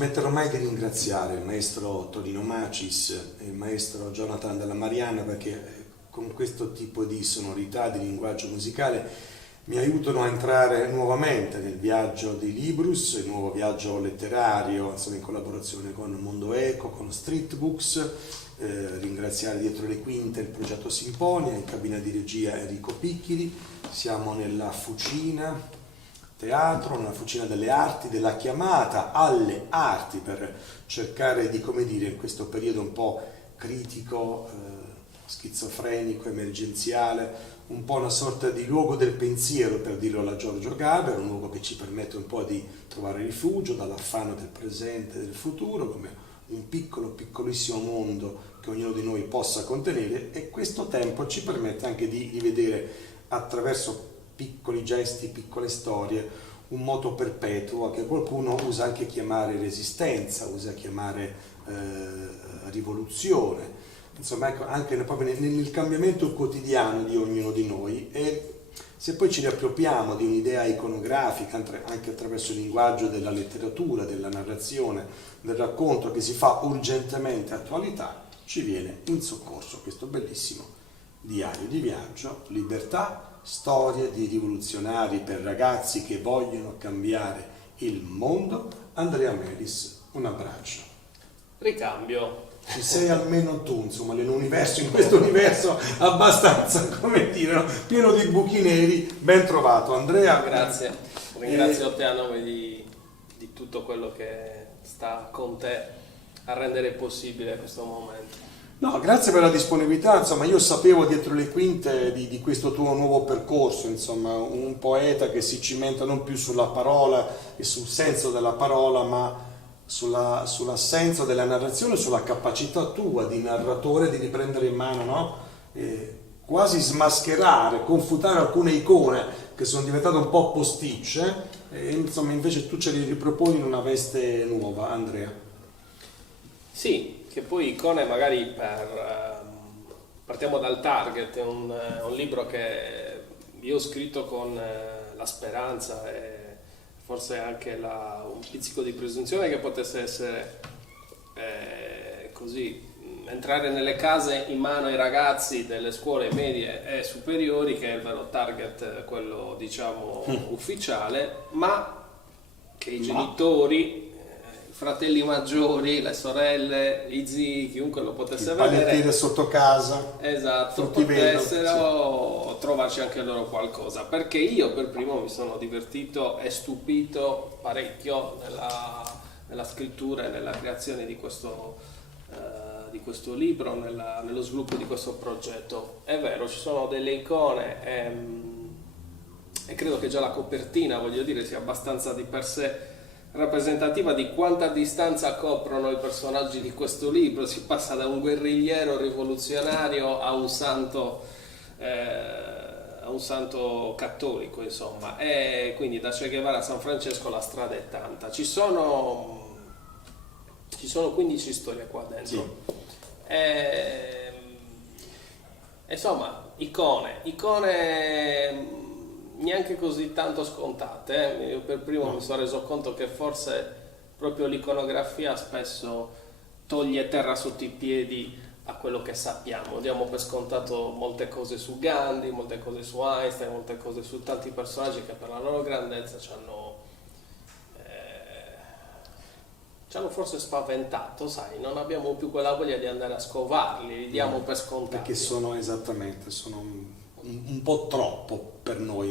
smetterò mai di ringraziare il maestro Tonino Macis e il maestro Jonathan Della Marianna, perché con questo tipo di sonorità, di linguaggio musicale, mi aiutano a entrare nuovamente nel viaggio di Librus, il nuovo viaggio letterario, insomma, in collaborazione con Mondo Eco, con Street Books. Ringraziare dietro le quinte il progetto Simponia, in cabina di regia Enrico Picchili. Siamo nella Fucina Teatro, nella Fucina delle Arti, della chiamata alle arti, per cercare di, come dire, in questo periodo un po' critico, schizofrenico, emergenziale, un po' una sorta di luogo del pensiero, per dirlo alla Giorgio Gaber, un luogo che ci permette un po' di trovare rifugio dall'affanno del presente e del futuro, come un piccolissimo mondo che ognuno di noi possa contenere, e questo tempo ci permette anche di rivedere attraverso piccoli gesti, piccole storie, un moto perpetuo che qualcuno usa anche chiamare resistenza, usa chiamare rivoluzione, insomma, ecco, anche proprio nel cambiamento quotidiano di ognuno di noi. E se poi ci riappropriamo di un'idea iconografica anche attraverso il linguaggio della letteratura, della narrazione, del racconto, che si fa urgentemente attualità, ci viene in soccorso questo bellissimo diario di viaggio, Libertà, storie di rivoluzionari per ragazzi che vogliono cambiare il mondo. Andrea Melis, un abbraccio. Ricambio. Ci sei almeno tu, insomma, in questo universo abbastanza, come dire, no? Pieno di buchi neri. Ben trovato, Andrea. Grazie. Ringrazio te a nome di tutto quello che sta con te a rendere possibile questo momento. No, grazie per la disponibilità. Insomma, io sapevo dietro le quinte di questo tuo nuovo percorso, insomma, un poeta che si cimenta non più sulla parola e sul senso della parola, ma sull'assenso della narrazione, sulla capacità tua di narratore di riprendere in mano, no? Quasi smascherare, confutare alcune icone che sono diventate un po' posticce, e insomma invece tu ce li riproponi in una veste nuova, Andrea. Sì, che poi icone magari partiamo dal target, è un libro che io ho scritto con la speranza e forse anche un pizzico di presunzione che potesse essere così, entrare nelle case in mano ai ragazzi delle scuole medie e superiori, che è il vero target, quello diciamo ufficiale, ma che i genitori, i fratelli maggiori, le sorelle, i zii, chiunque lo potesse vedere, panettine sotto casa, esatto, fruttivendolo, potessero trovarci anche loro qualcosa, perché io per primo mi sono divertito e stupito parecchio nella scrittura e nella creazione di questo libro, nello sviluppo di questo progetto. È vero, ci sono delle icone e credo che già la copertina, voglio dire, sia abbastanza di per sé rappresentativa di quanta distanza coprono i personaggi di questo libro. Si passa da un guerrigliero rivoluzionario a un santo cattolico, insomma, e quindi da Che Guevara a San Francesco la strada è tanta. Ci sono 15 storie qua dentro. Sì. Insomma, icone neanche così tanto scontate. Io per primo mi sono reso conto che forse proprio l'iconografia spesso toglie terra sotto i piedi a quello che sappiamo. Diamo per scontato molte cose su Gandhi, molte cose su Einstein, molte cose su tanti personaggi che per la loro grandezza ci hanno forse spaventato, sai, non abbiamo più quella voglia di andare a scovarli, li diamo per scontati. Perché sono un po' troppo per noi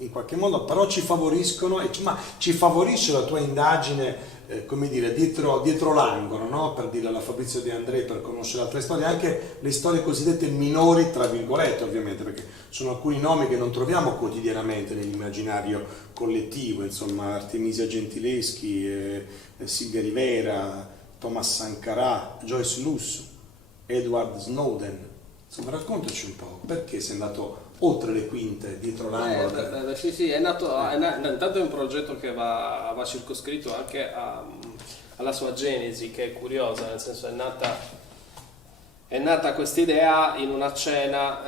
in qualche modo, però ci favoriscono, ma ci favorisce la tua indagine, come dire, dietro l'angolo, no? Per dire alla Fabrizio De André, per conoscere altre storie, anche le storie cosiddette minori, tra virgolette, ovviamente, perché sono alcuni nomi che non troviamo quotidianamente nell'immaginario collettivo, insomma, Artemisia Gentileschi, Silvia Rivera, Thomas Sankara, Joyce Lusso, Edward Snowden. Insomma, raccontaci un po', perché sei andato oltre le quinte, dietro l'angolo? Sì, intanto è un progetto che va circoscritto anche alla sua genesi, che è curiosa, nel senso è nata questa idea in una cena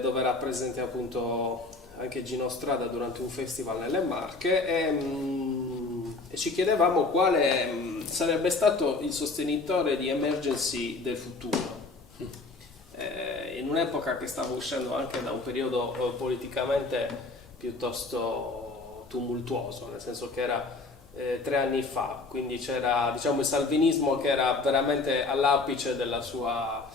dove era presente appunto anche Gino Strada durante un festival nelle Marche, e e ci chiedevamo quale sarebbe stato il sostenitore di Emergency del futuro. In un'epoca che stava uscendo anche da un periodo politicamente piuttosto tumultuoso, nel senso che era 3 anni fa, quindi c'era, diciamo, il salvinismo che era veramente all'apice del suo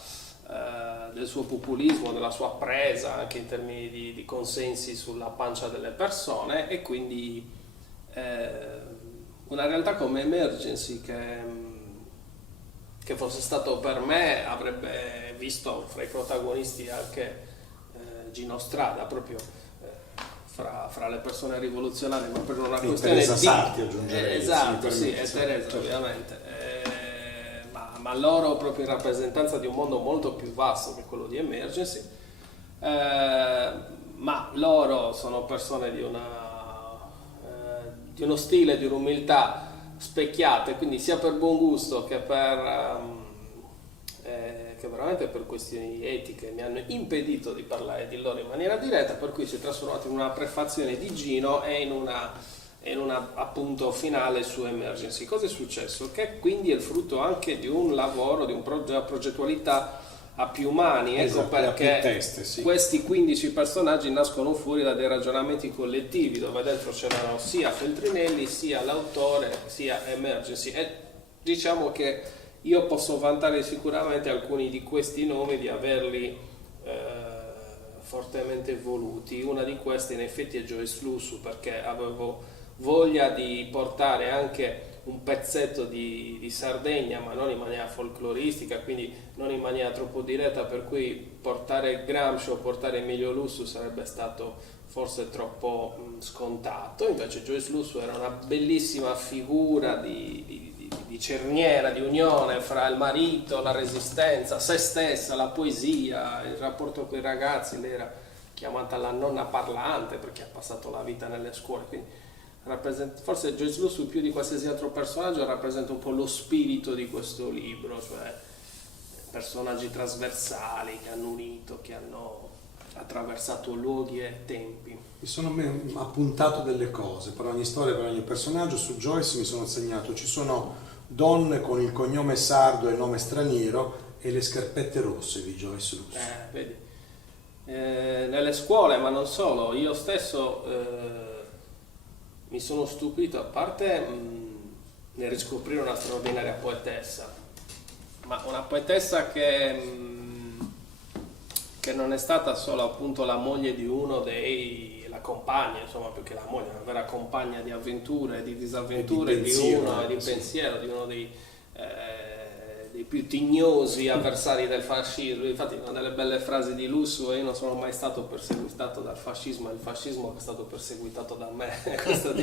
populismo, della sua presa anche in termini di consensi sulla pancia delle persone, e quindi una realtà come Emergency che fosse stato per me avrebbe visto fra i protagonisti anche Gino Strada, proprio fra le persone rivoluzionarie, ma per una questione Teresa Sarti, aggiungerei. Esatto, sì, e Teresa ovviamente, ma loro proprio in rappresentanza di un mondo molto più vasto che quello di Emergency, ma loro sono persone di uno stile, di un'umiltà specchiate, quindi sia per buon gusto che veramente per questioni etiche mi hanno impedito di parlare di loro in maniera diretta, per cui si è trasformato in una prefazione di Gino e in una appunto finale su Emergency. Cosa è successo? Che quindi è il frutto anche di un lavoro, di una progettualità a più mani, ecco, esatto, perché teste, sì. Questi 15 personaggi nascono fuori da dei ragionamenti collettivi dove dentro c'erano sia Feltrinelli, sia l'autore, sia Emergency, e diciamo che io posso vantare sicuramente alcuni di questi nomi di averli fortemente voluti. Una di queste in effetti è Joyce Lussu, perché avevo voglia di portare anche un pezzetto di Sardegna, ma non in maniera folcloristica, quindi non in maniera troppo diretta, per cui portare Gramsci o portare Emilio Lussu sarebbe stato forse troppo scontato. Invece Joyce Lussu era una bellissima figura di cerniera, di unione fra il marito, la resistenza, se stessa, la poesia, il rapporto con i ragazzi. Lei era chiamata la nonna parlante perché ha passato la vita nelle scuole, quindi forse Joyce Lussu più di qualsiasi altro personaggio rappresenta un po' lo spirito di questo libro, cioè personaggi trasversali che hanno unito, che hanno attraversato luoghi e tempi. Mi sono appuntato delle cose per ogni storia, per ogni personaggio. Su Joyce mi sono segnato: ci sono donne con il cognome sardo e il nome straniero e le scarpette rosse di Joyce Lussu. Vedi, nelle scuole, ma non solo, io stesso mi sono stupito, a parte nel riscoprire una straordinaria poetessa, ma una poetessa che non è stata solo appunto la moglie di uno la compagna, insomma, perché la moglie è una vera compagna di avventure, di disavventure, di pensiero, di uno dei più tignosi avversari del fascismo. Infatti una delle belle frasi di Lussu è: io non sono mai stato perseguitato dal fascismo, è il fascismo che è stato perseguitato da me. Questo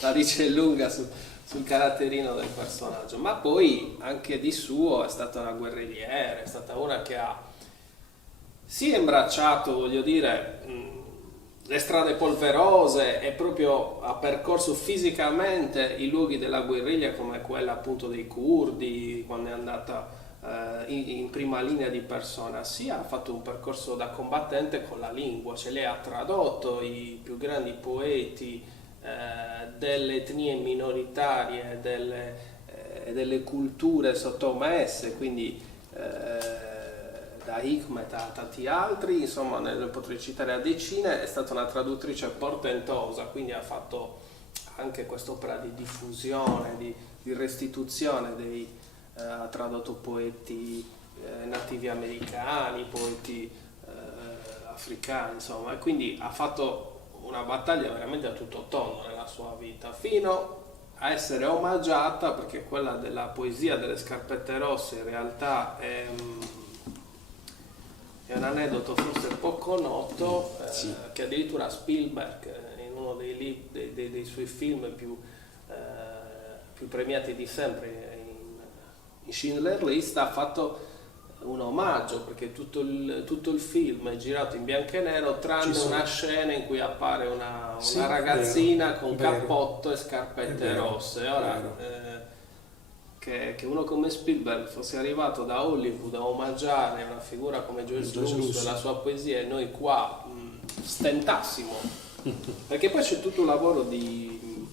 la dice lunga sul caratterino del personaggio. Ma poi anche di suo è stata una guerrigliera, è stata una che ha imbracciato, voglio dire, le strade polverose, e proprio ha percorso fisicamente i luoghi della guerriglia, come quella appunto dei curdi, quando è andata in prima linea di persona. Sia ha fatto un percorso da combattente con la lingua, cioè lei ha tradotto i più grandi poeti delle etnie minoritarie, delle culture sottomesse, quindi da Hikmet a tanti altri, insomma ne potrei citare a decine. È stata una traduttrice portentosa, quindi ha fatto anche quest'opera di diffusione, di restituzione ha tradotto poeti nativi americani, poeti africani, insomma, e quindi ha fatto una battaglia veramente a tutto tondo nella sua vita, fino a essere omaggiata, perché quella della poesia delle scarpette rosse in realtà è un aneddoto forse poco noto, che addirittura Spielberg, in uno dei suoi film più premiati di sempre, in Schindler List, ha fatto un omaggio, perché tutto il film è girato in bianco e nero, tranne una scena in cui appare una ragazzina con cappotto e scarpette rosse. Ora, che uno come Spielberg fosse arrivato da Hollywood a omaggiare una figura come Joyce Lussu e la sua poesia, e noi qua stentassimo, perché poi c'è tutto un lavoro di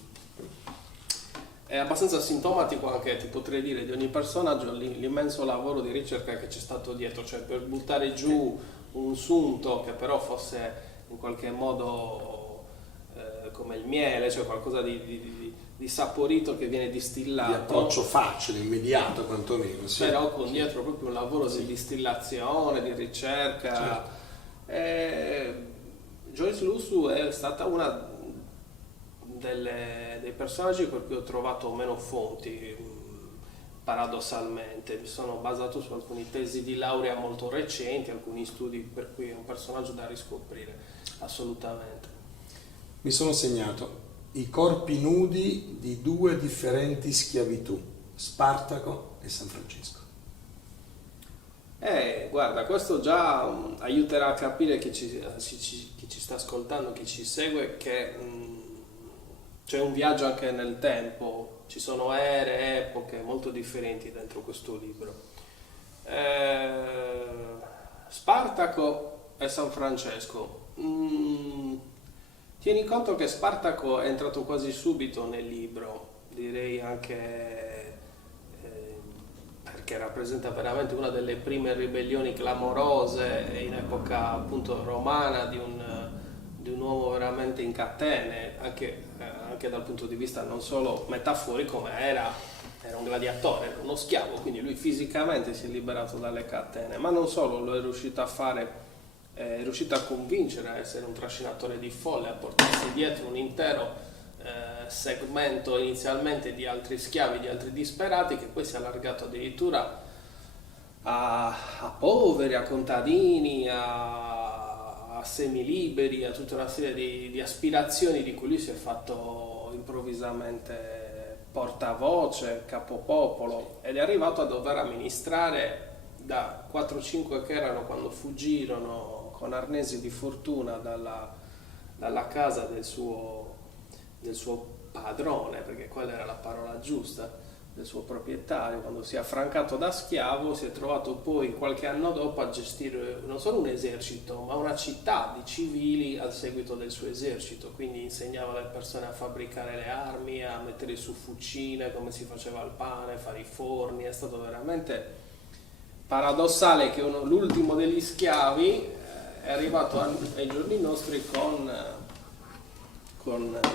è abbastanza sintomatico anche, ti potrei dire, di ogni personaggio l'immenso lavoro di ricerca che c'è stato dietro, cioè per buttare giù un sunto che però fosse in qualche modo come il miele, cioè qualcosa di saporito che viene distillato. Di approccio facile, immediato quantomeno. Sì. Però con dietro proprio un lavoro di distillazione, di ricerca. Certo. Joyce Lusu è stata una dei personaggi per cui ho trovato meno fonti, paradossalmente. Mi sono basato su alcune tesi di laurea molto recenti, alcuni studi, per cui è un personaggio da riscoprire, assolutamente. Mi sono segnato i corpi nudi di due differenti schiavitù, Spartaco e San Francesco. Guarda, questo già aiuterà a capire chi ci sta ascoltando, chi ci segue, che c'è un viaggio anche nel tempo, ci sono ere, epoche molto differenti dentro questo libro. Spartaco e San Francesco. Tieni conto che Spartaco è entrato quasi subito nel libro, direi anche perché rappresenta veramente una delle prime ribellioni clamorose in epoca appunto romana di un uomo veramente in catene, anche dal punto di vista non solo metaforico, ma era un gladiatore, era uno schiavo, quindi lui fisicamente si è liberato dalle catene, ma non solo, lo è riuscito a fare, è riuscito a convincere a essere un trascinatore di folle, a portarsi dietro un intero segmento inizialmente di altri schiavi, di altri disperati, che poi si è allargato addirittura a poveri, a contadini, a semiliberi, a tutta una serie di aspirazioni di cui lui si è fatto improvvisamente portavoce, capopopolo, ed è arrivato a dover amministrare da 4-5 che erano quando fuggirono con arnesi di fortuna dalla casa del suo padrone, perché quella era la parola giusta, del suo proprietario. Quando si è affrancato da schiavo si è trovato poi qualche anno dopo a gestire non solo un esercito ma una città di civili al seguito del suo esercito, quindi insegnava alle persone a fabbricare le armi, a mettere su fucine, come si faceva il pane, fare i forni. È stato veramente paradossale che l'ultimo degli schiavi è arrivato ai giorni nostri con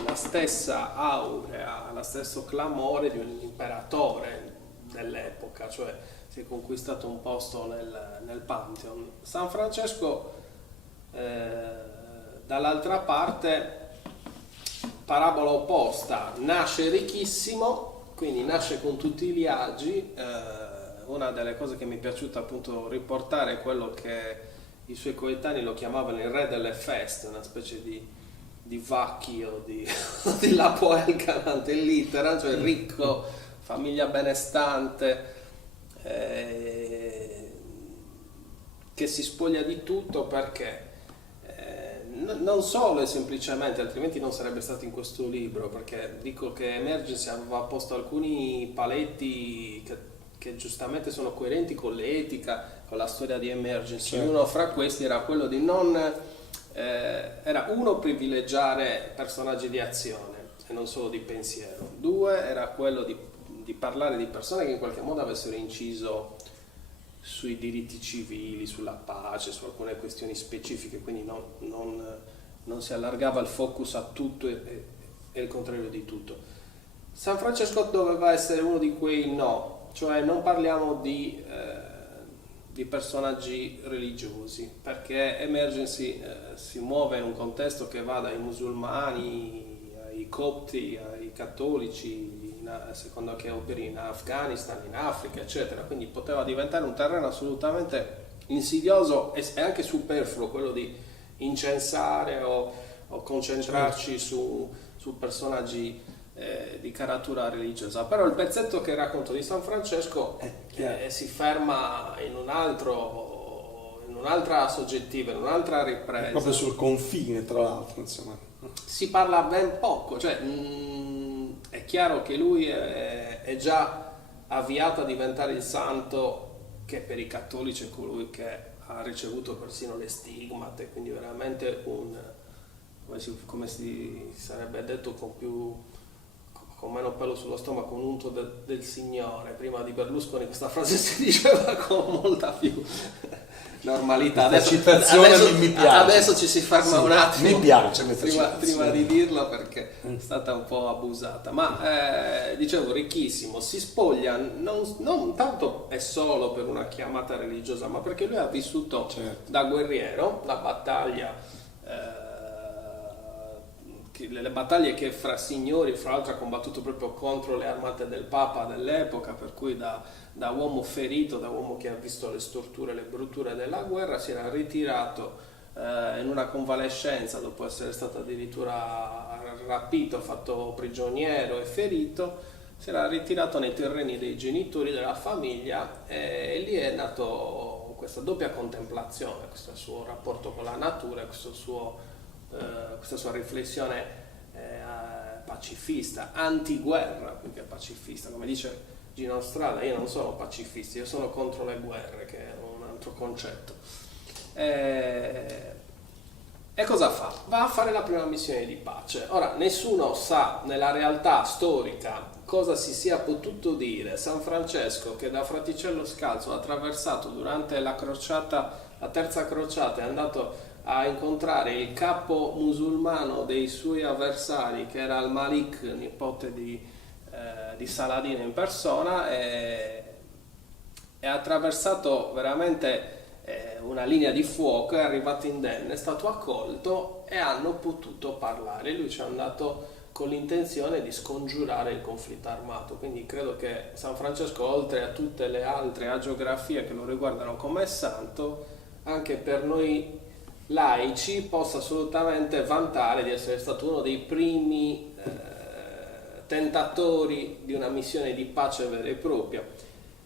la stessa aurea, lo stesso clamore di un imperatore dell'epoca, cioè si è conquistato un posto nel Pantheon. San Francesco, dall'altra parte, parabola opposta, nasce ricchissimo, quindi nasce con tutti gli agi. Una delle cose che mi è piaciuta appunto riportare è quello che i suoi coetanei lo chiamavano il re delle feste, una specie di Vacchi o di La Poelca antellitera, cioè ricco, famiglia benestante, che si spoglia di tutto perché non solo e semplicemente, altrimenti non sarebbe stato in questo libro, perché dico che Emergency aveva posto alcuni paletti che giustamente sono coerenti con l'etica, con la storia di Emergency. Certo. Uno fra questi era quello di privilegiare personaggi di azione e non solo di pensiero. 2 era quello di parlare di persone che in qualche modo avessero inciso sui diritti civili, sulla pace, su alcune questioni specifiche, quindi non si allargava il focus a tutto e il contrario di tutto. San Francesco doveva essere uno di quei no, cioè non parliamo di personaggi religiosi, perché Emergency si muove in un contesto che va dai musulmani ai copti, ai cattolici, a seconda che operi in Afghanistan, in Africa, eccetera. Quindi poteva diventare un terreno assolutamente insidioso e anche superfluo, quello di incensare o concentrarci su personaggi di caratura religiosa. Però il pezzetto che racconto di San Francesco si ferma in un'altra soggettiva, in un'altra ripresa. Proprio sul confine, tra l'altro, insomma. Si parla ben poco, cioè è chiaro che lui è già avviato a diventare il santo che per i cattolici è colui che ha ricevuto persino le stigmate, quindi veramente come si sarebbe detto con meno pelo sullo stomaco, un unto del Signore. Prima di Berlusconi questa frase si diceva con molta più normalità. Adesso mi piace. Adesso ci si ferma un attimo. Mi piace prima di dirlo, perché è stata un po' abusata. Ma dicevo, ricchissimo, si spoglia non tanto e solo per una chiamata religiosa, ma perché lui ha vissuto da guerriero la battaglia. Le battaglie che fra signori, fra l'altro, ha combattuto proprio contro le armate del Papa dell'epoca, per cui da uomo ferito, da uomo che ha visto le storture, le brutture della guerra, si era ritirato in una convalescenza dopo essere stato addirittura rapito, fatto prigioniero e ferito. Si era ritirato nei terreni dei genitori, della famiglia, e lì è nato questa doppia contemplazione, questo suo rapporto con la natura, questa sua riflessione pacifista, antiguerra più che pacifista. Come dice Gino Strada, io non sono pacifista, io sono contro le guerre, che è un altro concetto. E cosa fa? Va a fare la prima missione di pace. Ora, nessuno sa nella realtà storica cosa si sia potuto dire. San Francesco, che da Fraticello Scalzo ha attraversato durante la terza crociata, è andato a incontrare il capo musulmano dei suoi avversari, che era al-Malik, nipote di Saladino in persona, e ha attraversato veramente una linea di fuoco, è arrivato indenne, è stato accolto e hanno potuto parlare. Lui ci è andato con l'intenzione di scongiurare il conflitto armato, quindi credo che San Francesco, oltre a tutte le altre agiografie che lo riguardano come santo, anche per noi laici possa assolutamente vantare di essere stato uno dei primi tentatori di una missione di pace vera e propria.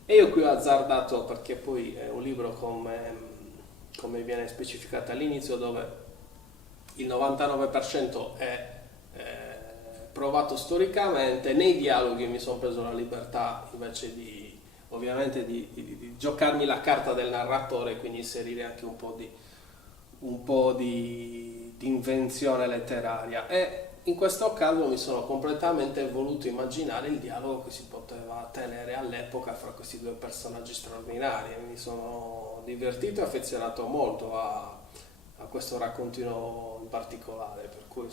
E io qui ho azzardato, perché poi è un libro come viene specificato all'inizio, dove il 99% è provato storicamente. Nei dialoghi mi sono preso la libertà invece di giocarmi la carta del narratore, quindi inserire anche un po' di invenzione letteraria, e in questo caso mi sono completamente voluto immaginare il dialogo che si poteva tenere all'epoca fra questi due personaggi straordinari. Mi sono divertito e affezionato molto a questo raccontino in particolare, per cui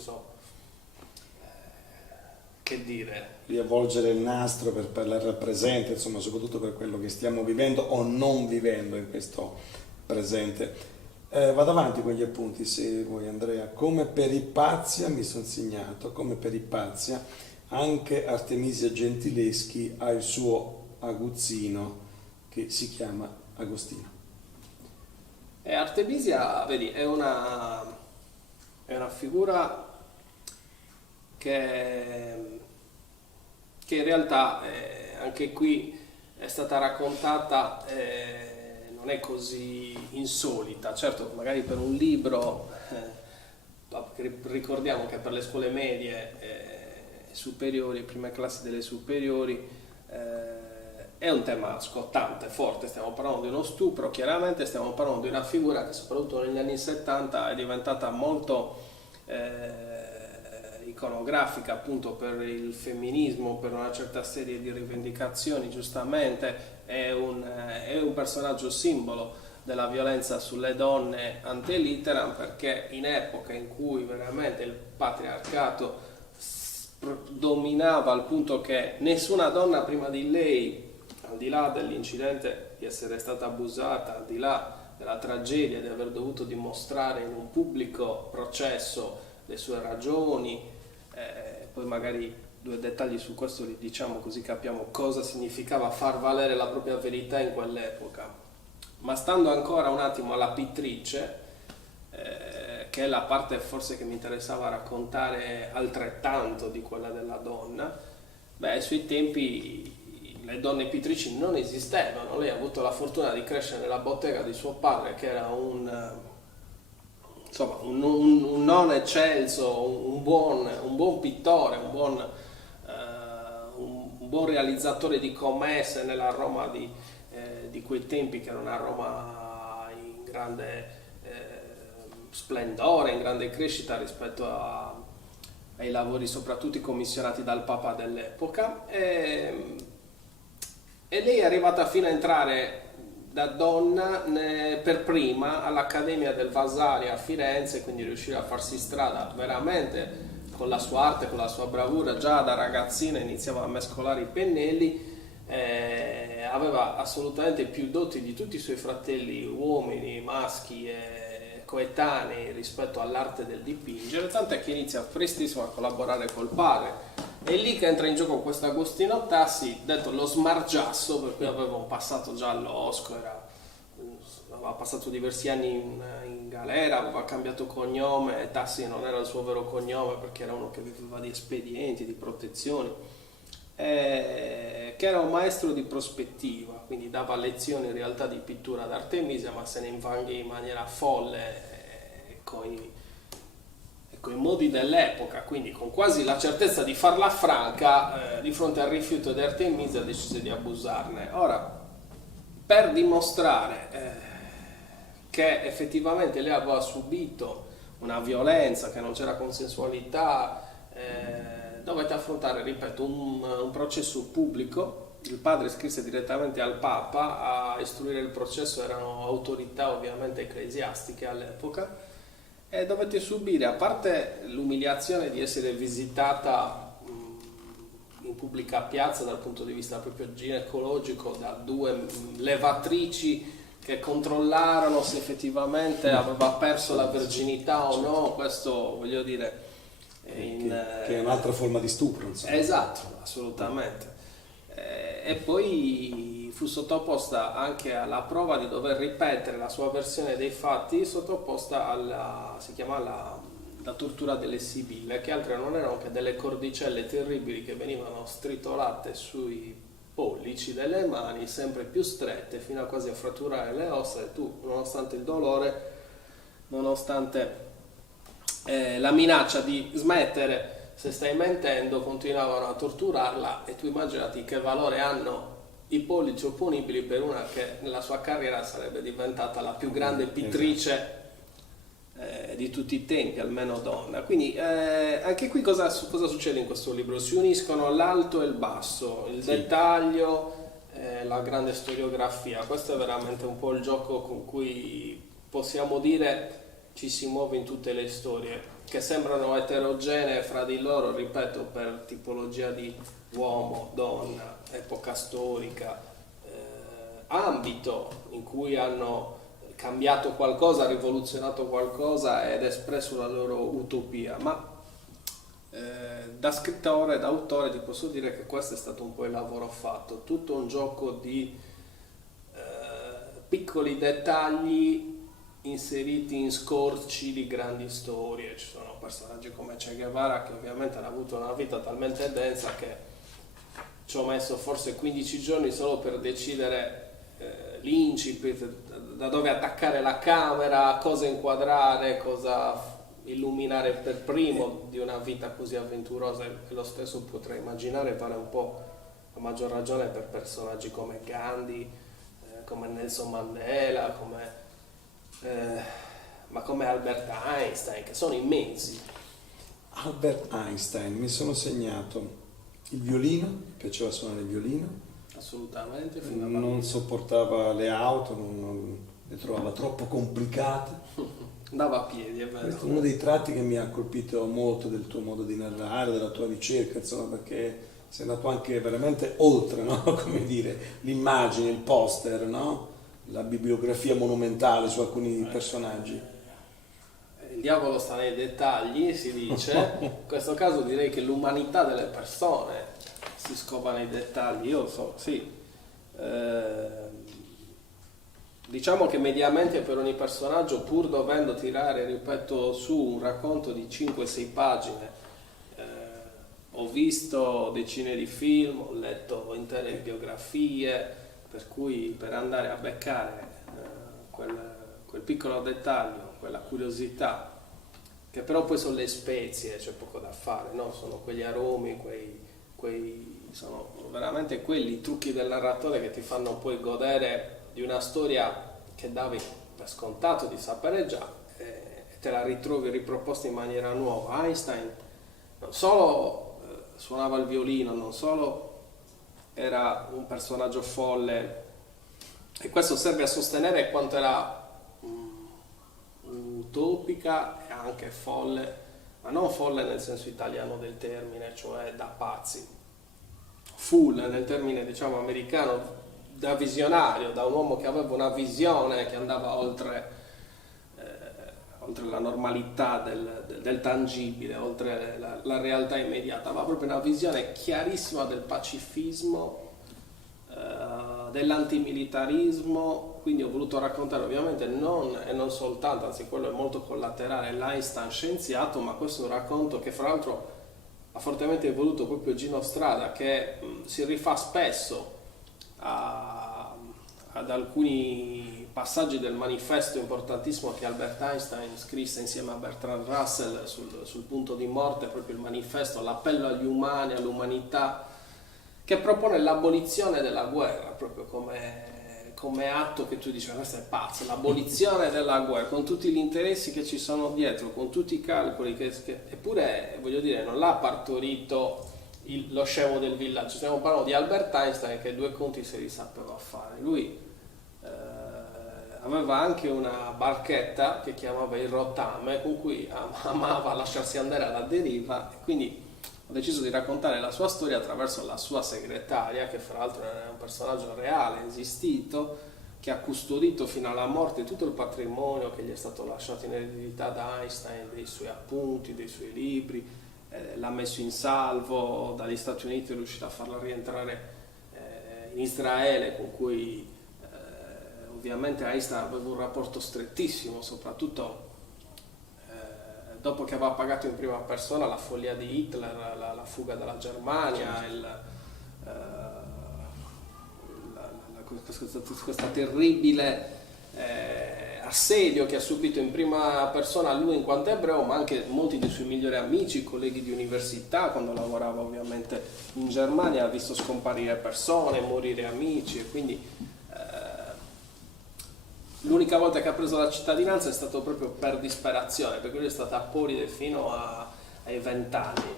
che dire, riavvolgere il nastro per parlare al presente, insomma, soprattutto per quello che stiamo vivendo o non vivendo in questo presente. Vado avanti con gli appunti, se vuoi, Andrea. Come per Ipazia, mi sono segnato, come per Ipazia, anche Artemisia Gentileschi ha il suo aguzzino che si chiama Agostino. Artemisia, vedi, è una figura che in realtà anche qui è stata raccontata, non è così insolita. Certo, magari per un libro, ricordiamo che per le scuole medie superiori, prime classi delle superiori, è un tema scottante, forte. Stiamo parlando di uno stupro, chiaramente stiamo parlando di una figura che soprattutto negli anni 70 è diventata molto iconografica, appunto per il femminismo, per una certa serie di rivendicazioni. Giustamente è un personaggio simbolo della violenza sulle donne ante litteram, perché in epoca in cui veramente il patriarcato dominava al punto che nessuna donna prima di lei, al di là dell'incidente di essere stata abusata, al di là della tragedia di aver dovuto dimostrare in un pubblico processo le sue ragioni, poi magari due dettagli su questo li diciamo così capiamo cosa significava far valere la propria verità in quell'epoca. Ma stando ancora un attimo alla pittrice, che è la parte forse che mi interessava raccontare altrettanto di quella della donna, ai suoi tempi le donne pittrici non esistevano. Lei ha avuto la fortuna di crescere nella bottega di suo padre, che era un non eccelso, un buon pittore, un buon realizzatore di commesse nella Roma di quei tempi, che era una Roma in grande splendore, in grande crescita rispetto ai lavori soprattutto commissionati dal Papa dell'epoca, e lei è arrivata fino a entrare da donna per prima all'Accademia del Vasari a Firenze, quindi riuscire a farsi strada veramente con la sua arte, con la sua bravura. Già da ragazzina iniziava a mescolare i pennelli, aveva assolutamente più doti di tutti i suoi fratelli uomini, maschi e coetanei rispetto all'arte del dipingere, tant'è che inizia prestissimo a collaborare col padre. È lì che entra in gioco questo Agostino Tassi, detto lo Smargiasso, per cui aveva un passato già all'Osco, aveva passato diversi anni in galera, aveva cambiato cognome, e Tassi non era il suo vero cognome perché era uno che viveva di espedienti, di protezioni, che era un maestro di prospettiva, quindi dava lezioni in realtà di pittura ad Artemisia, ma se ne invanghì in maniera folle coi modi dell'epoca, quindi con quasi la certezza di farla franca, di fronte al rifiuto di Artemisia decise di abusarne. Ora, per dimostrare che effettivamente lei aveva subito una violenza, che non c'era consensualità, dovette affrontare, ripeto, un processo pubblico. Il padre scrisse direttamente al Papa a istruire il processo, erano autorità ovviamente ecclesiastiche all'epoca, e dovette subire, a parte l'umiliazione di essere visitata in pubblica piazza dal punto di vista proprio ginecologico da due levatrici che controllarono se effettivamente aveva perso la verginità o no, questo voglio dire che è un'altra forma di stupro, insomma. Esatto, assolutamente. E poi fu sottoposta anche alla prova di dover ripetere la sua versione dei fatti, sottoposta si chiama la tortura delle Sibille, che altre non erano che delle cordicelle terribili che venivano stritolate sui pollici delle mani, sempre più strette, fino a quasi a fratturare le ossa, e tu, nonostante il dolore, nonostante la minaccia di smettere se stai mentendo, continuavano a torturarla. E tu immaginati che valore hanno i pollici opponibili per una che nella sua carriera sarebbe diventata la più grande pittrice di tutti i tempi, almeno donna. Quindi anche qui cosa succede in questo libro? Si uniscono l'alto e il basso, il dettaglio, la grande storiografia. Questo è veramente un po' il gioco con cui possiamo dire ci si muove in tutte le storie, che sembrano eterogenee fra di loro, ripeto, per tipologia di uomo, donna, epoca storica, ambito in cui hanno cambiato qualcosa, rivoluzionato qualcosa ed espresso la loro utopia. Ma da scrittore, da autore, ti posso dire che questo è stato un po' il lavoro fatto, tutto un gioco di piccoli dettagli inseriti in scorci di grandi storie. Ci sono personaggi come Che Guevara che ovviamente hanno avuto una vita talmente densa che ci ho messo forse 15 giorni solo per decidere l'incipit, da dove attaccare la camera, cosa inquadrare, cosa illuminare per primo di una vita così avventurosa, e lo stesso potrei immaginare vale un po' a maggior ragione per personaggi come Gandhi, come Nelson Mandela, ma come Albert Einstein, che sono immensi. Albert Einstein, mi sono segnato il violino, mi piaceva suonare il violino, Assolutamente. non sopportava le auto, non le trovava troppo complicate. Andava a piedi, è vero. Questo è uno dei tratti che mi ha colpito molto del tuo modo di narrare, della tua ricerca, insomma, perché sei andato anche veramente oltre, no? Come dire, l'immagine, il poster, no? La bibliografia monumentale su alcuni personaggi. Il diavolo sta nei dettagli, si dice. In questo caso direi che l'umanità delle persone si scova nei dettagli. Io so, sì. Diciamo che mediamente per ogni personaggio, pur dovendo tirare, ripeto, su un racconto di 5-6 pagine, ho visto decine di film, ho letto intere biografie, per cui per andare a beccare quel piccolo dettaglio, quella curiosità, che però poi sono le spezie, c'è poco da fare, no? Sono quegli aromi, sono veramente quelli trucchi del narratore che ti fanno poi godere di una storia che davi per scontato di sapere già, e te la ritrovi riproposta in maniera nuova. Einstein non solo suonava il violino, non solo era un personaggio folle, e questo serve a sostenere quanto era utopica e anche folle, ma non folle nel senso italiano del termine, cioè da pazzi, full nel termine diciamo americano, da visionario, da un uomo che aveva una visione che andava oltre la normalità del tangibile, oltre la realtà immediata, aveva proprio una visione chiarissima del pacifismo, dell'antimilitarismo. Quindi ho voluto raccontare ovviamente non soltanto, anzi quello è molto collaterale, l'Einstein scienziato, ma questo è un racconto che fra l'altro ha fortemente voluto proprio Gino Strada, che si rifà spesso ad alcuni passaggi del manifesto importantissimo che Albert Einstein scrisse insieme a Bertrand Russell sul punto di morte, proprio il manifesto, l'appello agli umani, all'umanità, che propone l'abolizione della guerra, proprio come atto che tu dici, questo è pazzo, l'abolizione della guerra, con tutti gli interessi che ci sono dietro, con tutti i calcoli, eppure, voglio dire, non l'ha partorito lo scemo del villaggio, stiamo parlando di Albert Einstein che due conti se li sapeva fare. Lui aveva anche una barchetta che chiamava il rottame, con cui amava lasciarsi andare alla deriva, e quindi ho deciso di raccontare la sua storia attraverso la sua segretaria, che fra l'altro è un personaggio reale, esistito, che ha custodito fino alla morte tutto il patrimonio che gli è stato lasciato in eredità da Einstein, dei suoi appunti, dei suoi libri, l'ha messo in salvo dagli Stati Uniti, è riuscito a farla rientrare in Israele, con cui ovviamente Einstein aveva un rapporto strettissimo, soprattutto dopo che aveva pagato in prima persona la follia di Hitler, la fuga dalla Germania, questa terribile assedio che ha subito in prima persona lui in quanto ebreo, ma anche molti dei suoi migliori amici, colleghi di università, quando lavorava ovviamente in Germania, ha visto scomparire persone, morire amici, e quindi l'unica volta che ha preso la cittadinanza è stato proprio per disperazione, perché lui è stato apolide fino ai 20 anni,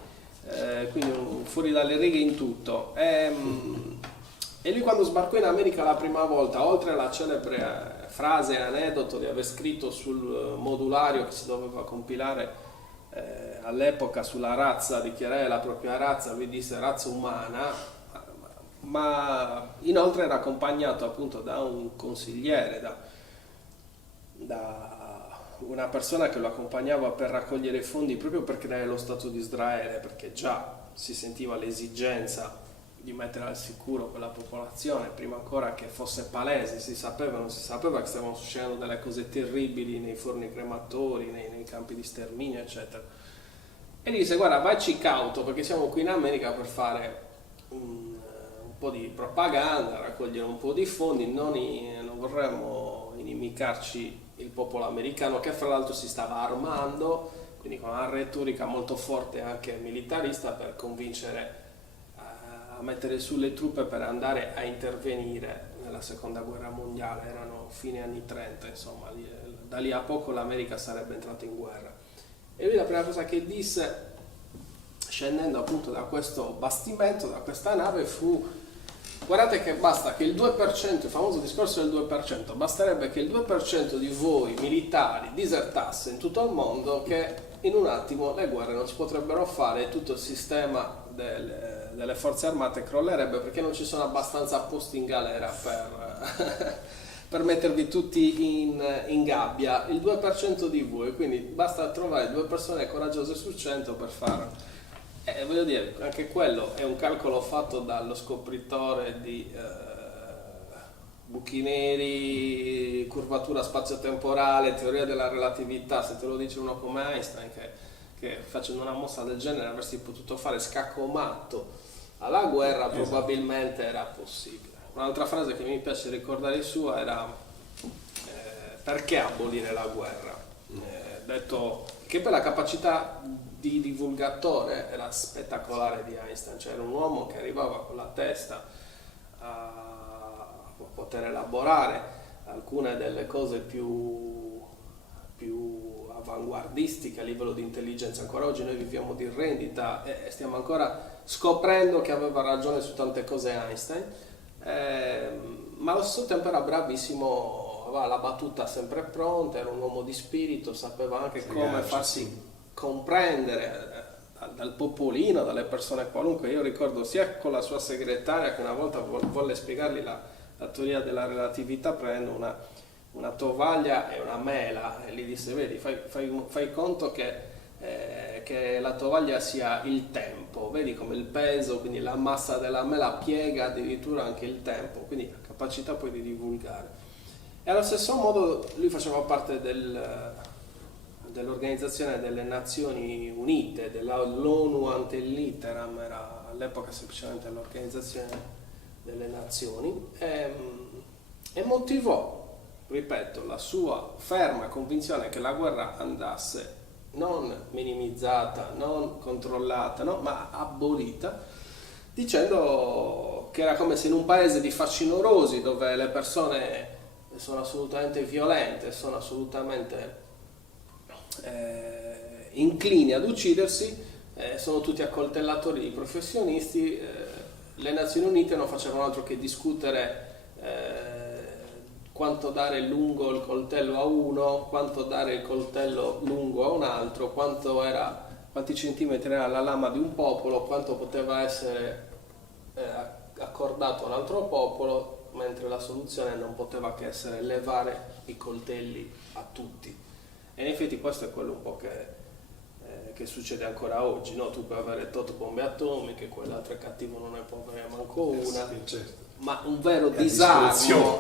quindi fuori dalle righe in tutto. E lui quando sbarcò in America la prima volta, oltre alla celebre frase e aneddoto di aver scritto sul modulario che si doveva compilare all'epoca sulla razza, dichiarare la propria razza, lui disse razza umana, ma inoltre era accompagnato appunto da un consigliere, da una persona che lo accompagnava per raccogliere fondi proprio per creare lo Stato di Israele, perché già si sentiva l'esigenza di mettere al sicuro quella popolazione, prima ancora che fosse palese, si sapeva, non si sapeva che stavano succedendo delle cose terribili nei forni crematori, nei campi di sterminio, eccetera. E gli disse, guarda, vacci cauto, perché siamo qui in America per fare un po' di propaganda, raccogliere un po' di fondi, non vorremmo inimicarci il popolo americano, che fra l'altro si stava armando, quindi con una retorica molto forte anche militarista, per convincere a mettere su le truppe per andare a intervenire nella seconda guerra mondiale. Erano fine anni 30, insomma, da lì a poco l'America sarebbe entrata in guerra. E lui la prima cosa che disse, scendendo appunto da questo bastimento, da questa nave, fu: guardate che basta che il 2%, il famoso discorso del 2%, basterebbe che il 2% di voi militari disertasse in tutto il mondo, che in un attimo le guerre non si potrebbero fare e tutto il sistema delle forze armate crollerebbe, perché non ci sono abbastanza posti in galera per mettervi tutti in gabbia. Il 2% di voi, quindi basta trovare 2 persone coraggiose su 100 per farlo. Voglio dire, anche quello è un calcolo fatto dallo scopritore di buchi neri, curvatura spazio-temporale, teoria della relatività. Se te lo dice uno come Einstein, che facendo una mossa del genere avresti potuto fare scacco matto alla guerra, probabilmente era possibile. Un'altra frase che mi piace ricordare sua era perché abolire la guerra? Detto che per la capacità di divulgatore era spettacolare di Einstein, cioè era un uomo che arrivava con la testa a poter elaborare alcune delle cose più avanguardistiche a livello di intelligenza. Ancora oggi noi viviamo di rendita e stiamo ancora scoprendo che aveva ragione su tante cose Einstein, ma allo stesso tempo era bravissimo, aveva la battuta sempre pronta, era un uomo di spirito, sapeva anche come farsi comprendere dal popolino, dalle persone qualunque. Io ricordo sia con la sua segretaria che una volta volle spiegargli la teoria della relatività prendendo una tovaglia e una mela e gli disse: vedi, fai conto che la tovaglia sia il tempo, vedi come il peso, quindi la massa della mela piega addirittura anche il tempo, quindi la capacità poi di divulgare. E allo stesso modo lui faceva parte dell'Organizzazione delle Nazioni Unite, dell'ONU ante litteram, era all'epoca semplicemente l'Organizzazione delle Nazioni, e motivò, ripeto, la sua ferma convinzione che la guerra andasse non minimizzata, non controllata, no, ma abolita, dicendo che era come se in un paese di facinorosi dove le persone sono assolutamente violente, sono assolutamente inclini ad uccidersi, sono tutti accoltellatori di professionisti, le Nazioni Unite non facevano altro che discutere quanto dare lungo il coltello a uno, quanto dare il coltello lungo a un altro, quanti centimetri era la lama di un popolo, quanto poteva essere accordato a un altro popolo, mentre la soluzione non poteva che essere levare i coltelli a tutti. E in effetti questo è quello un po' che succede ancora oggi, no? Tu puoi avere tot bombe atomiche, quell'altro è cattivo, non ne può avere manco una, certo. Ma un vero disarmo,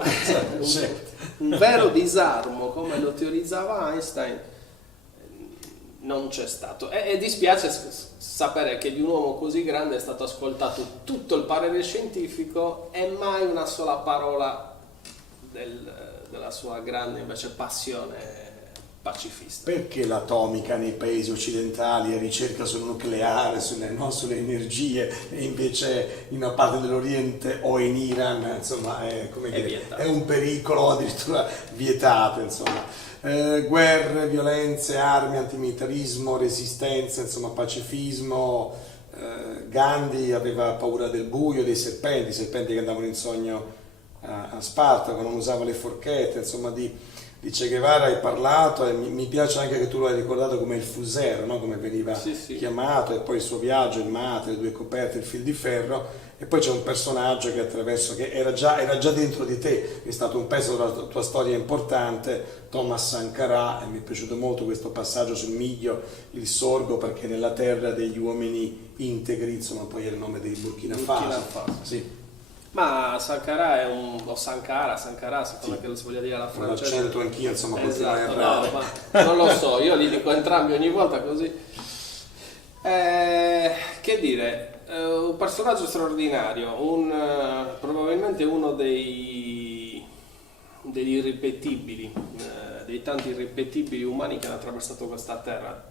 un vero disarmo come lo teorizzava Einstein non c'è stato, e dispiace sapere che di un uomo così grande è stato ascoltato tutto il parere scientifico e mai una sola parola della sua grande invece passione pacifista. Perché l'atomica nei paesi occidentali è ricerca sul nucleare, non sulle energie, e invece in una parte dell'Oriente o in Iran, insomma, è un pericolo addirittura vietato, insomma. Guerre, violenze, armi, antimilitarismo, resistenza, insomma, pacifismo. Gandhi aveva paura del buio, dei serpenti che andavano in sogno a Spartaco, non usava le forchette, insomma, di Che Guevara hai parlato, e mi piace anche che tu lo hai ricordato come il fusero, no? Come veniva chiamato, e poi il suo viaggio, il mate, le due coperte, il fil di ferro, e poi c'è un personaggio che era già dentro di te, è stato un pezzo della tua storia importante, Thomas Sankara, e mi è piaciuto molto questo passaggio sul miglio, il sorgo, perché nella terra degli uomini integri, insomma, poi è il nome dei Burkina Faso. Sì. Ma Sankara Sankara, secondo me che lo si voglia dire alla francese. Con l'accento anch'io, insomma, esatto, no, ma non lo so, io li dico entrambi ogni volta così. Che dire, un personaggio straordinario, probabilmente uno degli irripetibili, dei tanti irripetibili umani che hanno attraversato questa terra.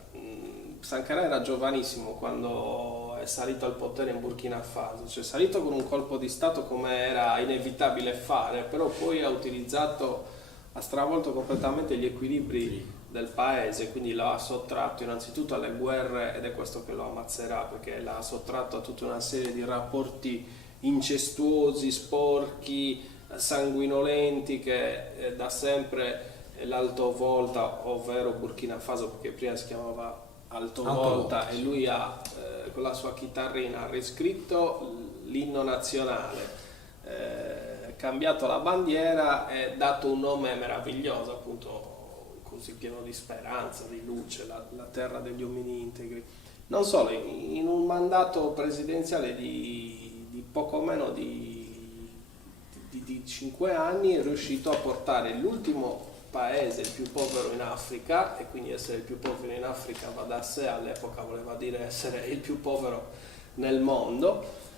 Sankara era giovanissimo quando è salito al potere in Burkina Faso, cioè è salito con un colpo di stato come era inevitabile fare, però poi ha stravolto completamente gli equilibri del paese, quindi lo ha sottratto innanzitutto alle guerre, ed è questo che lo ammazzerà, perché l'ha sottratto a tutta una serie di rapporti incestuosi, sporchi, sanguinolenti, che da sempre l'Alto Volta, ovvero Burkina Faso, perché prima si chiamava Alto Volta, e lui con la sua chitarrina ha riscritto l'inno nazionale, cambiato la bandiera e dato un nome meraviglioso, appunto così pieno di speranza, di luce, la terra degli uomini integri. Non solo, in un mandato presidenziale di poco meno di 5 anni è riuscito a portare l'ultimo paese il più povero in Africa, e quindi essere il più povero in Africa va da sé, all'epoca voleva dire essere il più povero nel mondo,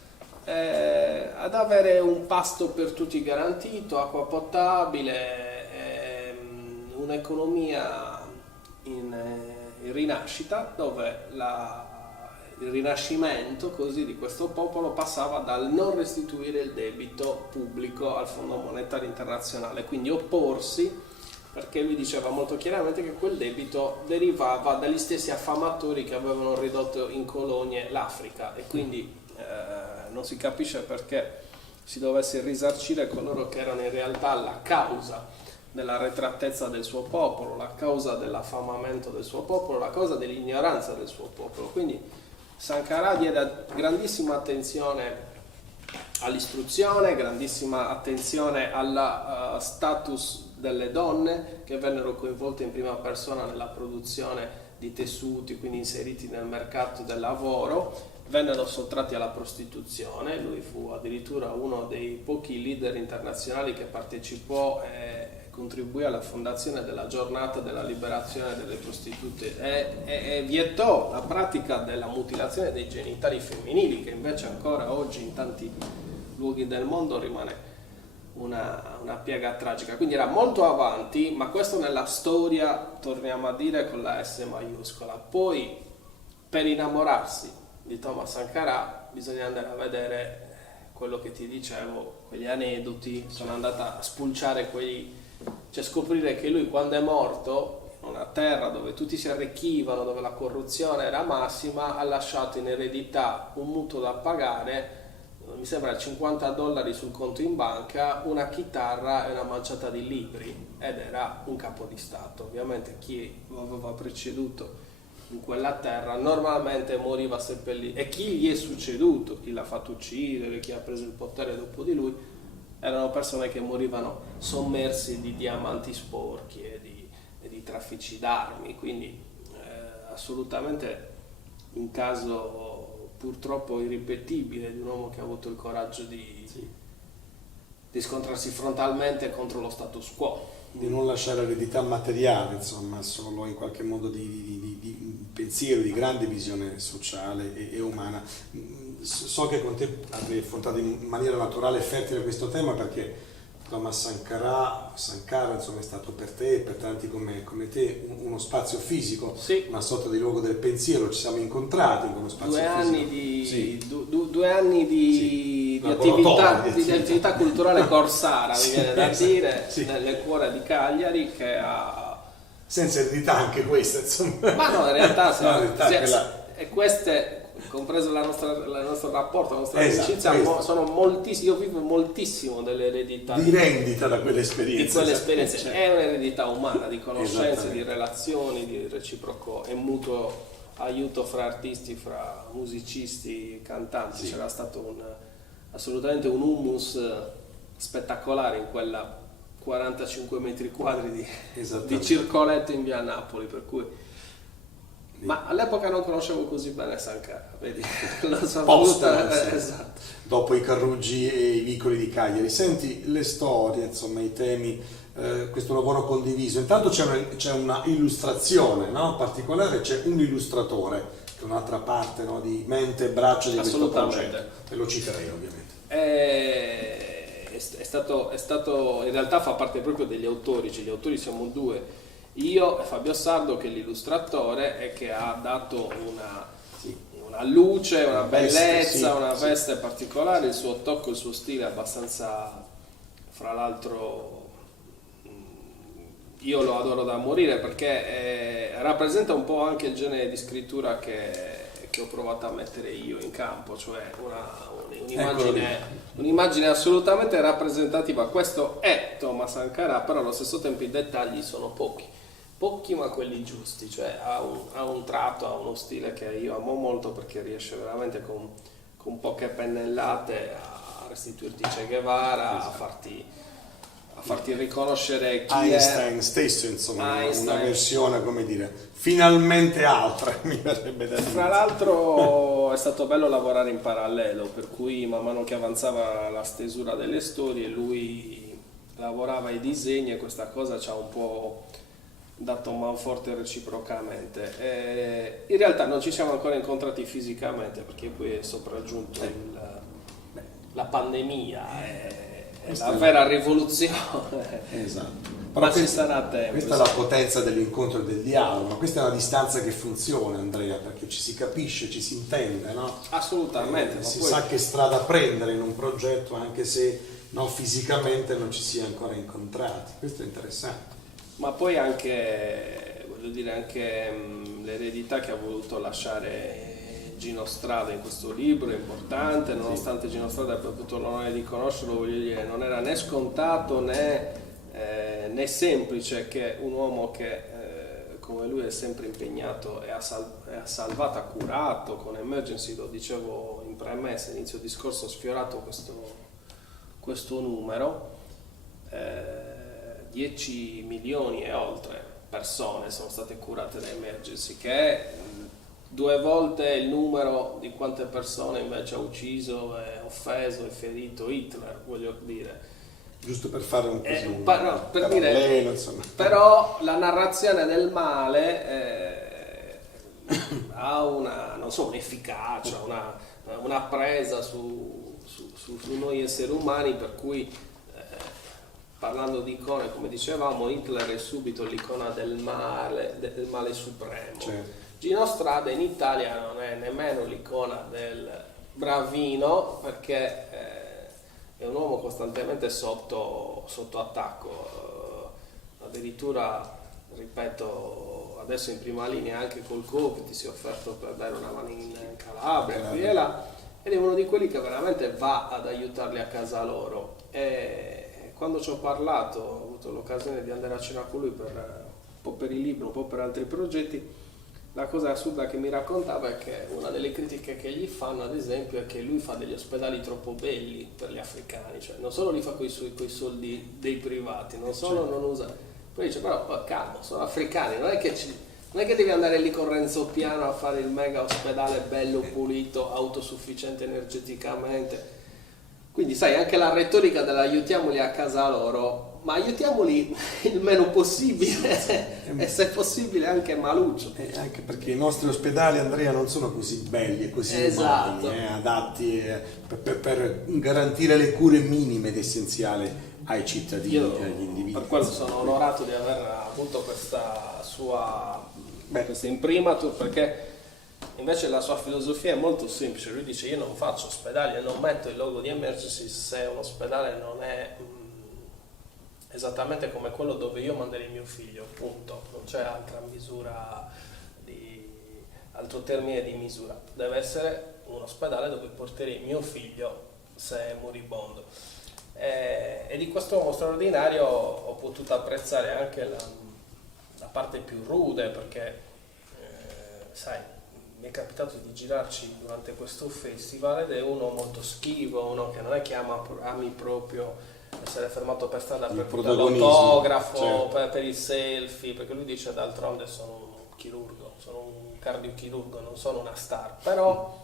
ad avere un pasto per tutti garantito, acqua potabile, un'economia in rinascita, dove il rinascimento così di questo popolo passava dal non restituire il debito pubblico al Fondo Monetario Internazionale, quindi opporsi perché lui diceva molto chiaramente che quel debito derivava dagli stessi affamatori che avevano ridotto in colonie l'Africa, e quindi non si capisce perché si dovesse risarcire coloro che erano in realtà la causa dell'arretratezza del suo popolo, la causa dell'affamamento del suo popolo, la causa dell'ignoranza del suo popolo. Quindi Sankara diede grandissima attenzione all'istruzione, grandissima attenzione al status delle donne che vennero coinvolte in prima persona nella produzione di tessuti, quindi inseriti nel mercato del lavoro, vennero sottratti alla prostituzione. Lui fu addirittura uno dei pochi leader internazionali che partecipò e contribuì alla fondazione della giornata della liberazione delle prostitute e vietò la pratica della mutilazione dei genitali femminili, che invece ancora oggi in tanti luoghi del mondo rimane una piaga tragica. Quindi era molto avanti, ma questo nella storia, torniamo a dire, con la S maiuscola. Poi, per innamorarsi di Thomas Sankara bisogna andare a vedere quello che ti dicevo, quegli aneddoti. Sono andata a spulciare cioè scoprire che lui, quando è morto, in una terra dove tutti si arricchivano, dove la corruzione era massima, ha lasciato in eredità un mutuo da pagare, mi sembra $50 sul conto in banca, una chitarra e una manciata di libri, ed era un capo di Stato. Ovviamente chi lo aveva preceduto in quella terra normalmente moriva seppellito, e chi gli è succeduto, chi l'ha fatto uccidere, chi ha preso il potere dopo di lui, erano persone che morivano sommersi di diamanti sporchi e di traffici d'armi. Quindi assolutamente un caso purtroppo irripetibile di un uomo che ha avuto il coraggio di scontrarsi frontalmente contro lo status quo. Di non lasciare eredità materiale, insomma, solo in qualche modo di pensiero, di grande visione sociale e umana. So che con te avrei affrontato in maniera naturale e fertile questo tema, perché Thomas Sankara insomma, è stato per te e per tanti come te uno spazio fisico, sì, una sorta di luogo del pensiero. Ci siamo incontrati in quello spazio fisico. 2 anni di attività culturale corsara, mi viene da dire, nel cuore di Cagliari, che ha... Senza eredità anche questa, insomma. Ma no, in realtà e queste, compreso il nostro rapporto, la nostra amicizia, sono moltissimi. Io vivo moltissimo delle eredità di rendita da quelle esperienze. Di quelle esperienze. Certo. È un'eredità umana, di conoscenze, di relazioni, di reciproco e mutuo aiuto fra artisti, fra musicisti, cantanti. C'era stato assolutamente un humus spettacolare in quella 45 metri quadri di circoletto in via Napoli, per cui... Ma all'epoca non conoscevo così bene Sankara, vedi? Esatto. Dopo i Carruggi e i vicoli di Cagliari. Senti, le storie, insomma, i temi, questo lavoro condiviso. Intanto c'è una illustrazione, no? Particolare, c'è un illustratore, che è un'altra parte, no? Di mente e braccia di questo progetto. E lo citerei, ovviamente. È stato, in realtà fa parte proprio degli autori, cioè gli autori siamo 2. Io e Fabio Sardo, che è l'illustratore e che ha dato una luce, una bellezza, una veste particolare, il suo tocco, il suo stile abbastanza, fra l'altro, io lo adoro da morire, perché rappresenta un po' anche il genere di scrittura che ho provato a mettere io in campo, cioè un'immagine assolutamente rappresentativa. Questo è Thomas Sankara, però allo stesso tempo i dettagli sono pochi ma quelli giusti, cioè ha un tratto, ha uno stile che io amo molto, perché riesce veramente con poche pennellate a restituirti Che Guevara, esatto, a farti riconoscere chi Einstein stesso, insomma, una versione, come dire, finalmente altra, mi verrebbe da dire. Fra l'altro è stato bello lavorare in parallelo, per cui man mano che avanzava la stesura delle storie lui lavorava ai disegni, e questa cosa ci ha un po' dato manforte reciprocamente. In realtà non ci siamo ancora incontrati fisicamente, perché poi è sopraggiunto la pandemia, la vera rivoluzione. Esatto. Ma ci sarà tempo. Questa è la potenza dell'incontro e del dialogo, ma questa è una distanza che funziona, Andrea, perché ci si capisce, ci si intende, no? Assolutamente. Si sa che strada prendere in un progetto, anche se fisicamente non ci si è ancora incontrati. Questo è interessante. ma poi anche, voglio dire, anche l'eredità che ha voluto lasciare Gino Strada in questo libro è importante, nonostante Gino Strada abbia avuto l'onore di conoscerlo, voglio dire, non era né scontato né semplice che un uomo che come lui è sempre impegnato e ha salvato, ha curato con Emergency, lo dicevo in premessa, inizio discorso, ho sfiorato questo numero, 10 milioni e oltre persone sono state curate da Emergency, che è 2 volte il numero di quante persone invece ha ucciso, offeso e ferito Hitler, voglio dire. Giusto per fare un dire, insomma. Però la narrazione del male ha un'efficacia, una presa su noi esseri umani, per cui parlando di icone, come dicevamo, Hitler è subito l'icona del male supremo. Certo. Gino Strada in Italia non è nemmeno l'icona del bravino, perché è un uomo costantemente sotto attacco, addirittura, ripeto, adesso in prima linea anche col Covid si è offerto per dare una mano in Calabria, qui e là, ed è uno di quelli che veramente va ad aiutarli a casa loro. E quando ci ho parlato, ho avuto l'occasione di andare a cena con lui un po' per il libro, un po' per altri progetti. La cosa assurda che mi raccontava è che una delle critiche che gli fanno, ad esempio, è che lui fa degli ospedali troppo belli per gli africani, cioè non solo li fa coi soldi dei privati, non solo non usa, poi dice però calmo, sono africani, non è che devi andare lì con Renzo Piano a fare il mega ospedale bello, pulito, autosufficiente energeticamente. Quindi sai, anche la retorica dell'aiutiamoli a casa loro, ma aiutiamoli il meno possibile e se possibile anche maluccio. Anche perché i nostri ospedali, Andrea, non sono così belli e così umani, adatti per garantire le cure minime ed essenziali ai cittadini, agli individui. Per quello sono onorato di aver avuto questa sua questa imprimatur, perché invece la sua filosofia è molto semplice. Lui dice: io non faccio ospedali e non metto il logo di Emergency se un ospedale non è esattamente come quello dove io manderei mio figlio, punto. Non c'è altra misura, altro termine di misura. Deve essere un ospedale dove porterei mio figlio se è moribondo. E di questo uomo straordinario ho potuto apprezzare anche la parte più rude, perché sai, mi è capitato di girarci durante questo festival ed è uno molto schivo, uno che non è che ami proprio essere fermato per strada per l'autografo, certo, per il selfie, perché lui dice: d'altronde sono un chirurgo, sono un cardiochirurgo, non sono una star. Però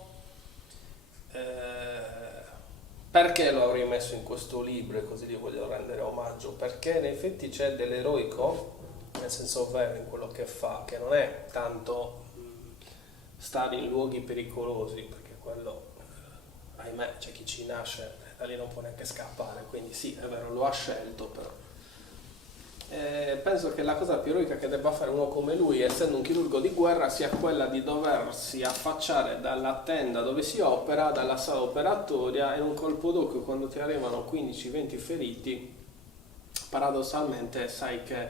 perché lo avrei messo in questo libro e così gli voglio rendere omaggio? Perché in effetti c'è dell'eroico, nel senso vero, in quello che fa, che non è tanto stare in luoghi pericolosi, perché quello, ahimè, c'è chi ci nasce, da lì non può neanche scappare, quindi sì, è vero, lo ha scelto, però penso che la cosa più eroica che debba fare uno come lui, essendo un chirurgo di guerra, sia quella di doversi affacciare dalla tenda dove si opera, dalla sala operatoria, e in un colpo d'occhio, quando ti arrivano 15-20 feriti, paradossalmente sai che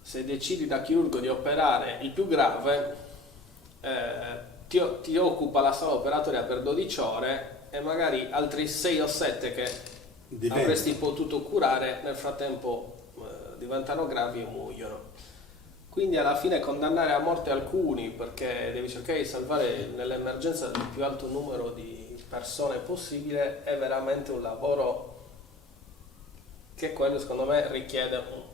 se decidi da chirurgo di operare il più grave, ti occupa la sala operatoria per 12 ore e magari altri 6 o 7 che avresti potuto curare nel frattempo diventano gravi e muoiono. Quindi alla fine condannare a morte alcuni perché devi cercare di salvare nell'emergenza il più alto numero di persone possibile è veramente un lavoro che quello secondo me richiede un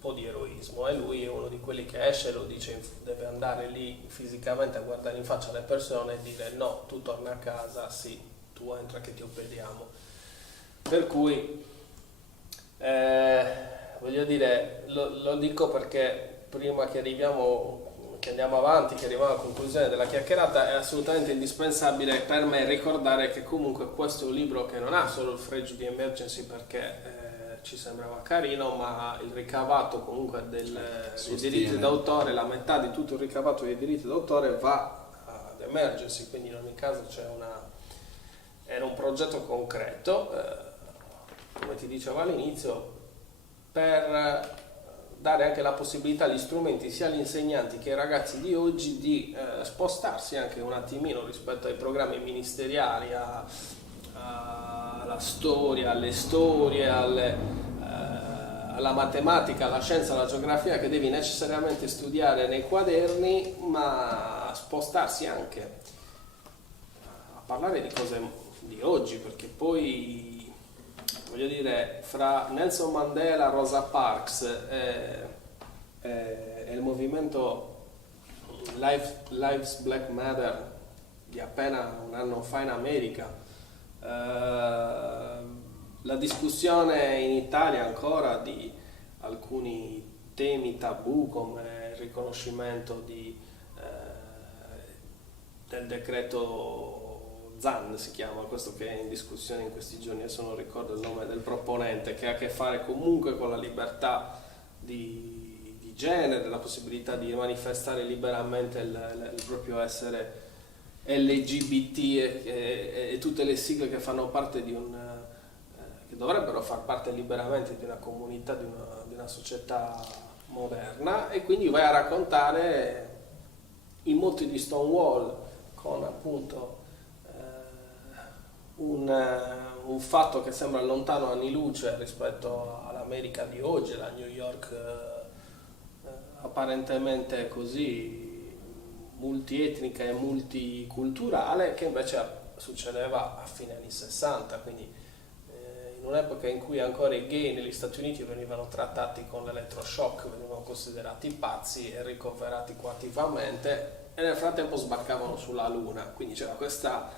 po' di eroismo, e lui è uno di quelli che esce e lo dice, deve andare lì fisicamente a guardare in faccia le persone e dire: no, tu torna a casa, sì, tu entra che ti obbediamo. Per cui voglio dire, lo dico perché prima che andiamo avanti, che arriviamo alla conclusione della chiacchierata, è assolutamente indispensabile per me ricordare che comunque questo è un libro che non ha solo il fregio di Emergency perché ci sembrava carino, ma il ricavato comunque dei diritti d'autore, la metà di tutto il ricavato dei diritti d'autore va ad Emergency, quindi in ogni caso era un progetto concreto, come ti dicevo all'inizio, per dare anche la possibilità agli strumenti, sia agli insegnanti che ai ragazzi di oggi, di spostarsi anche un attimino rispetto ai programmi ministeriali, alla storia, alle storie, alla matematica, alla scienza, alla geografia che devi necessariamente studiare nei quaderni, ma spostarsi anche a parlare di cose di oggi, perché poi, voglio dire, fra Nelson Mandela, Rosa Parks e il movimento Lives Black Matter di appena un anno fa in America, la discussione in Italia ancora di alcuni temi tabù come il riconoscimento del decreto Zan, si chiama, questo che è in discussione in questi giorni, adesso non ricordo il nome del proponente, che ha a che fare comunque con la libertà di genere, la possibilità di manifestare liberamente il proprio essere LGBT e tutte le sigle che fanno parte che dovrebbero far parte liberamente di una comunità, di una società moderna, e quindi vai a raccontare i moti di Stonewall con appunto un fatto che sembra lontano anni luce rispetto all'America di oggi, la New York apparentemente così multietnica e multiculturale, che invece succedeva a fine anni 60, quindi in un'epoca in cui ancora i gay negli Stati Uniti venivano trattati con l'elettroshock, venivano considerati pazzi e ricoverati coattivamente, e nel frattempo sbarcavano sulla Luna. Quindi c'era questa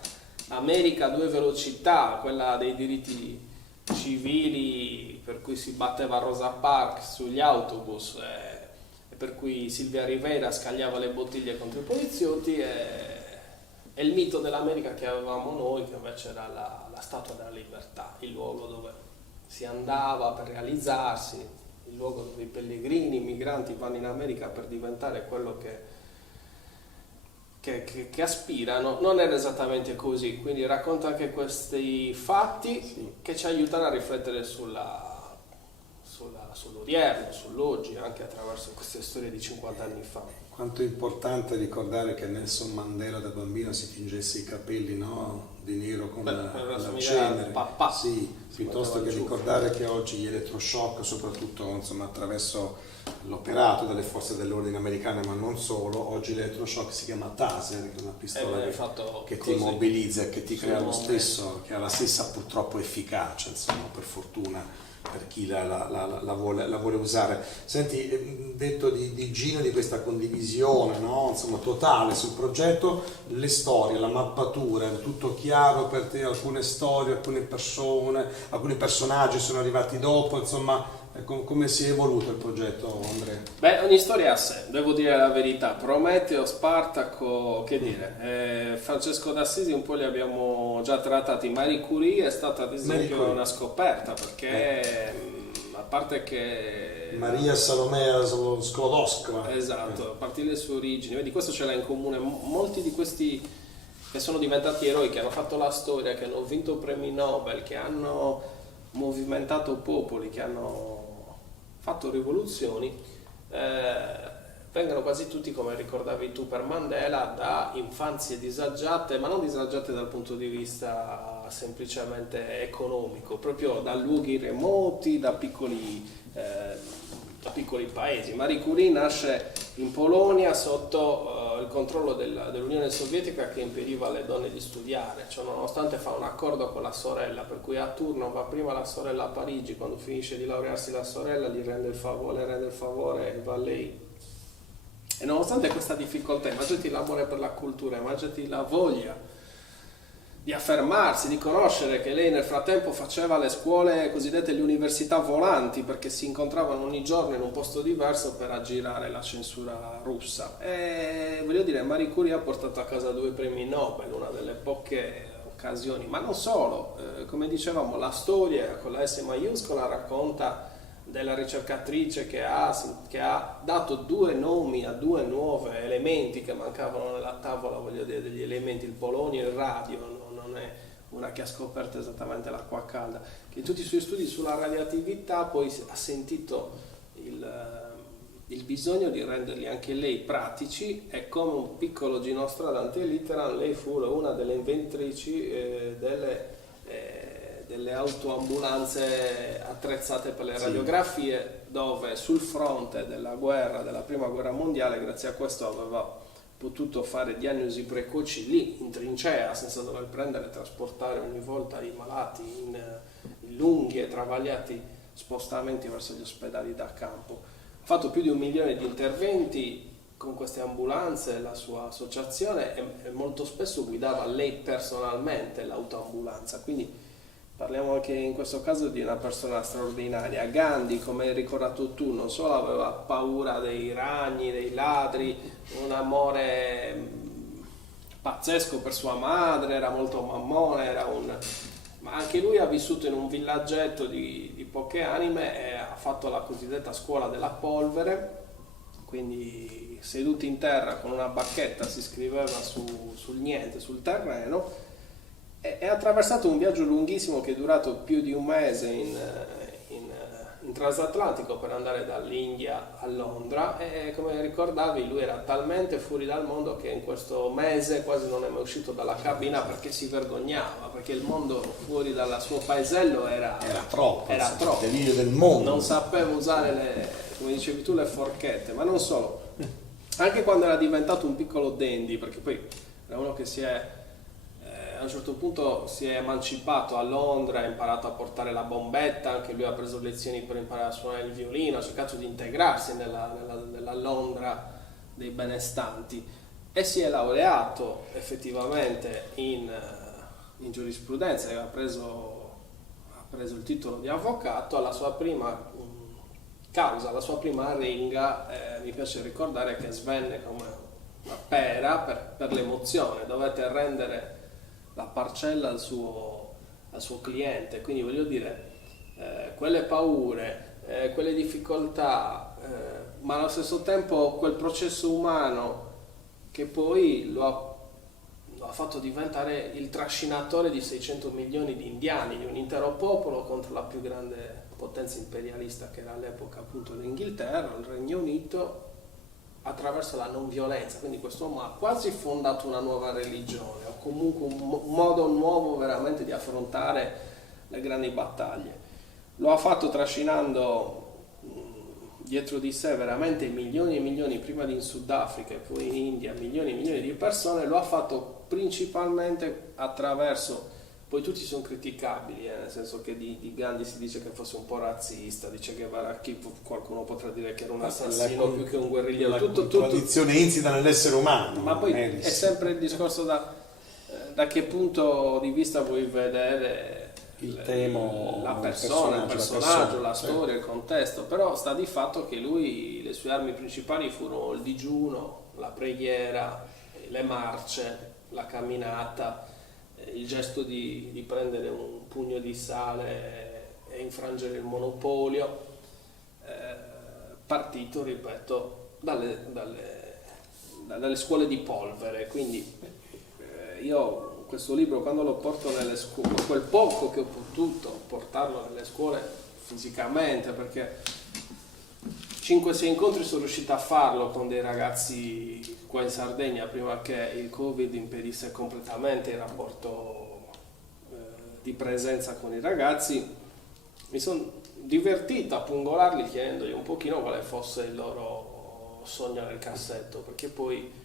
America a due velocità, quella dei diritti civili per cui si batteva Rosa Parks sugli autobus, e per cui Silvia Rivera scagliava le bottiglie contro i poliziotti, e il mito dell'America che avevamo noi, che invece era la Statua della Libertà, il luogo dove si andava per realizzarsi, il luogo dove i pellegrini, i migranti vanno in America per diventare quello che aspirano. Non era esattamente così, quindi racconta anche questi fatti, sì, che ci aiutano a riflettere sull'odierno, sull'oggi, anche attraverso queste storie di 50 anni fa. Quanto è importante ricordare che Nelson Mandela da bambino si tingesse i capelli, no? Di nero come la cenere, sì, piuttosto che ricordare che oggi gli elettroshock, soprattutto insomma, attraverso l'operato delle forze dell'ordine americane, ma non solo, oggi l'elettroshock si chiama taser, che è una pistola che ti immobilizza e che ti crea lo stesso, che ha la stessa purtroppo efficacia, insomma, per fortuna per chi la vuole usare. Senti, detto di Gino, di questa condivisione, no? Insomma, totale sul progetto, le storie, la mappatura, è tutto chiaro per te? Alcune storie, alcune persone, alcuni personaggi sono arrivati dopo, insomma, come si è evoluto il progetto, Andrea? Beh, ogni storia è a sé, devo dire la verità. Prometeo, Spartaco, che dire, Francesco d'Assisi un po' li abbiamo già trattati. Marie Curie è stata ad esempio una scoperta, perché a parte che Maria Salomea Sklodowska, esatto, a partire dalle sue origini, vedi, questo ce l'ha in comune. Molti di questi che sono diventati eroi, che hanno fatto la storia, che hanno vinto premi Nobel, che hanno movimentato popoli, che hanno fatto rivoluzioni, vengono quasi tutti, come ricordavi tu per Mandela, da infanzie disagiate, ma non disagiate dal punto di vista semplicemente economico, proprio da luoghi remoti, da piccoli paesi. Marie Curie nasce in Polonia sotto il controllo dell'Unione Sovietica, che impediva alle donne di studiare. Cioè, nonostante fa un accordo con la sorella, per cui a turno va prima la sorella a Parigi, quando finisce di laurearsi la sorella le rende il favore e va lei. E nonostante questa difficoltà, immaginati l'amore per la cultura, immaginati la voglia di affermarsi, di conoscere, che lei nel frattempo faceva le scuole cosiddette le università volanti, perché si incontravano ogni giorno in un posto diverso per aggirare la censura russa. E voglio dire, Marie Curie ha portato a casa 2 premi Nobel, una delle poche occasioni, ma non solo, come dicevamo, la storia con la S maiuscola racconta della ricercatrice che ha dato 2 nomi a 2 nuovi elementi che mancavano nella tavola, voglio dire, degli elementi, il polonio e il radio. Non è una che ha scoperto esattamente l'acqua calda, che in tutti i suoi studi sulla radioattività poi ha sentito il bisogno di renderli anche lei pratici, e come un piccolo Gino Stradante Litteran lei fu una delle inventrici delle autoambulanze attrezzate per le radiografie, dove sul fronte della prima guerra mondiale, grazie a questo aveva potuto fare diagnosi precoci lì in trincea, senza dover prendere e trasportare ogni volta i malati in lunghi e travagliati spostamenti verso gli ospedali da campo. Ha fatto più di 1 milione di interventi con queste ambulanze, la sua associazione, e molto spesso guidava lei personalmente l'autoambulanza, quindi parliamo anche in questo caso di una persona straordinaria. Gandhi, come hai ricordato tu, non solo aveva paura dei ragni, dei ladri, un amore pazzesco per sua madre, era molto mammone, ma anche lui ha vissuto in un villaggetto di poche anime e ha fatto la cosiddetta scuola della polvere, quindi seduti in terra con una bacchetta si scriveva sul niente, sul terreno, e ha attraversato un viaggio lunghissimo che è durato più di 1 mese in transatlantico per andare dall'India a Londra, e come ricordavi lui era talmente fuori dal mondo che in questo mese quasi non è mai uscito dalla cabina perché si vergognava, perché il mondo fuori dal suo paesello era troppo. Il delirio del mondo. Non sapeva usare come dicevi tu, le forchette, ma non solo. Anche quando era diventato un piccolo dandy, perché poi era uno che a un certo punto si è emancipato a Londra, ha imparato a portare la bombetta, anche lui ha preso lezioni per imparare a suonare il violino, ha cercato di integrarsi nella Londra dei benestanti, e si è laureato effettivamente in giurisprudenza, e ha preso il titolo di avvocato. Alla sua prima causa, alla sua prima arenga, mi piace ricordare che svenne come una pera per l'emozione, dovete rendere la parcella al suo cliente, quindi voglio dire, quelle paure, quelle difficoltà, ma allo stesso tempo quel processo umano che poi lo ha fatto diventare il trascinatore di 600 milioni di indiani, di un intero popolo, contro la più grande potenza imperialista che era all'epoca appunto l'Inghilterra, il Regno Unito, attraverso la non violenza. Quindi quest'uomo ha quasi fondato una nuova religione, o comunque un modo nuovo veramente di affrontare le grandi battaglie. Lo ha fatto trascinando dietro di sé veramente milioni e milioni, prima in Sudafrica e poi in India, milioni e milioni di persone. Lo ha fatto principalmente attraverso, poi tutti sono criticabili, nel senso che di Gandhi si dice che fosse un po' razzista, dice che qualcuno potrà dire che era un assassino più che un guerrigliero, la tradizione insita nell'essere umano. Ma poi è sempre il discorso da che punto di vista vuoi vedere il tema, la persona, il personaggio, la storia, il contesto. Però sta di fatto che le sue armi principali furono il digiuno, la preghiera, le marce, la camminata, il gesto di prendere un pugno di sale e infrangere il monopolio, partito, ripeto, dalle scuole di polvere. Quindi io questo libro, quando lo porto nelle scuole, quel poco che ho potuto portarlo nelle scuole fisicamente, perché 5-6 incontri sono riuscito a farlo con dei ragazzi qua in Sardegna prima che il Covid impedisse completamente il rapporto di presenza con i ragazzi. Mi sono divertito a pungolarli chiedendogli un pochino quale fosse il loro sogno nel cassetto, perché poi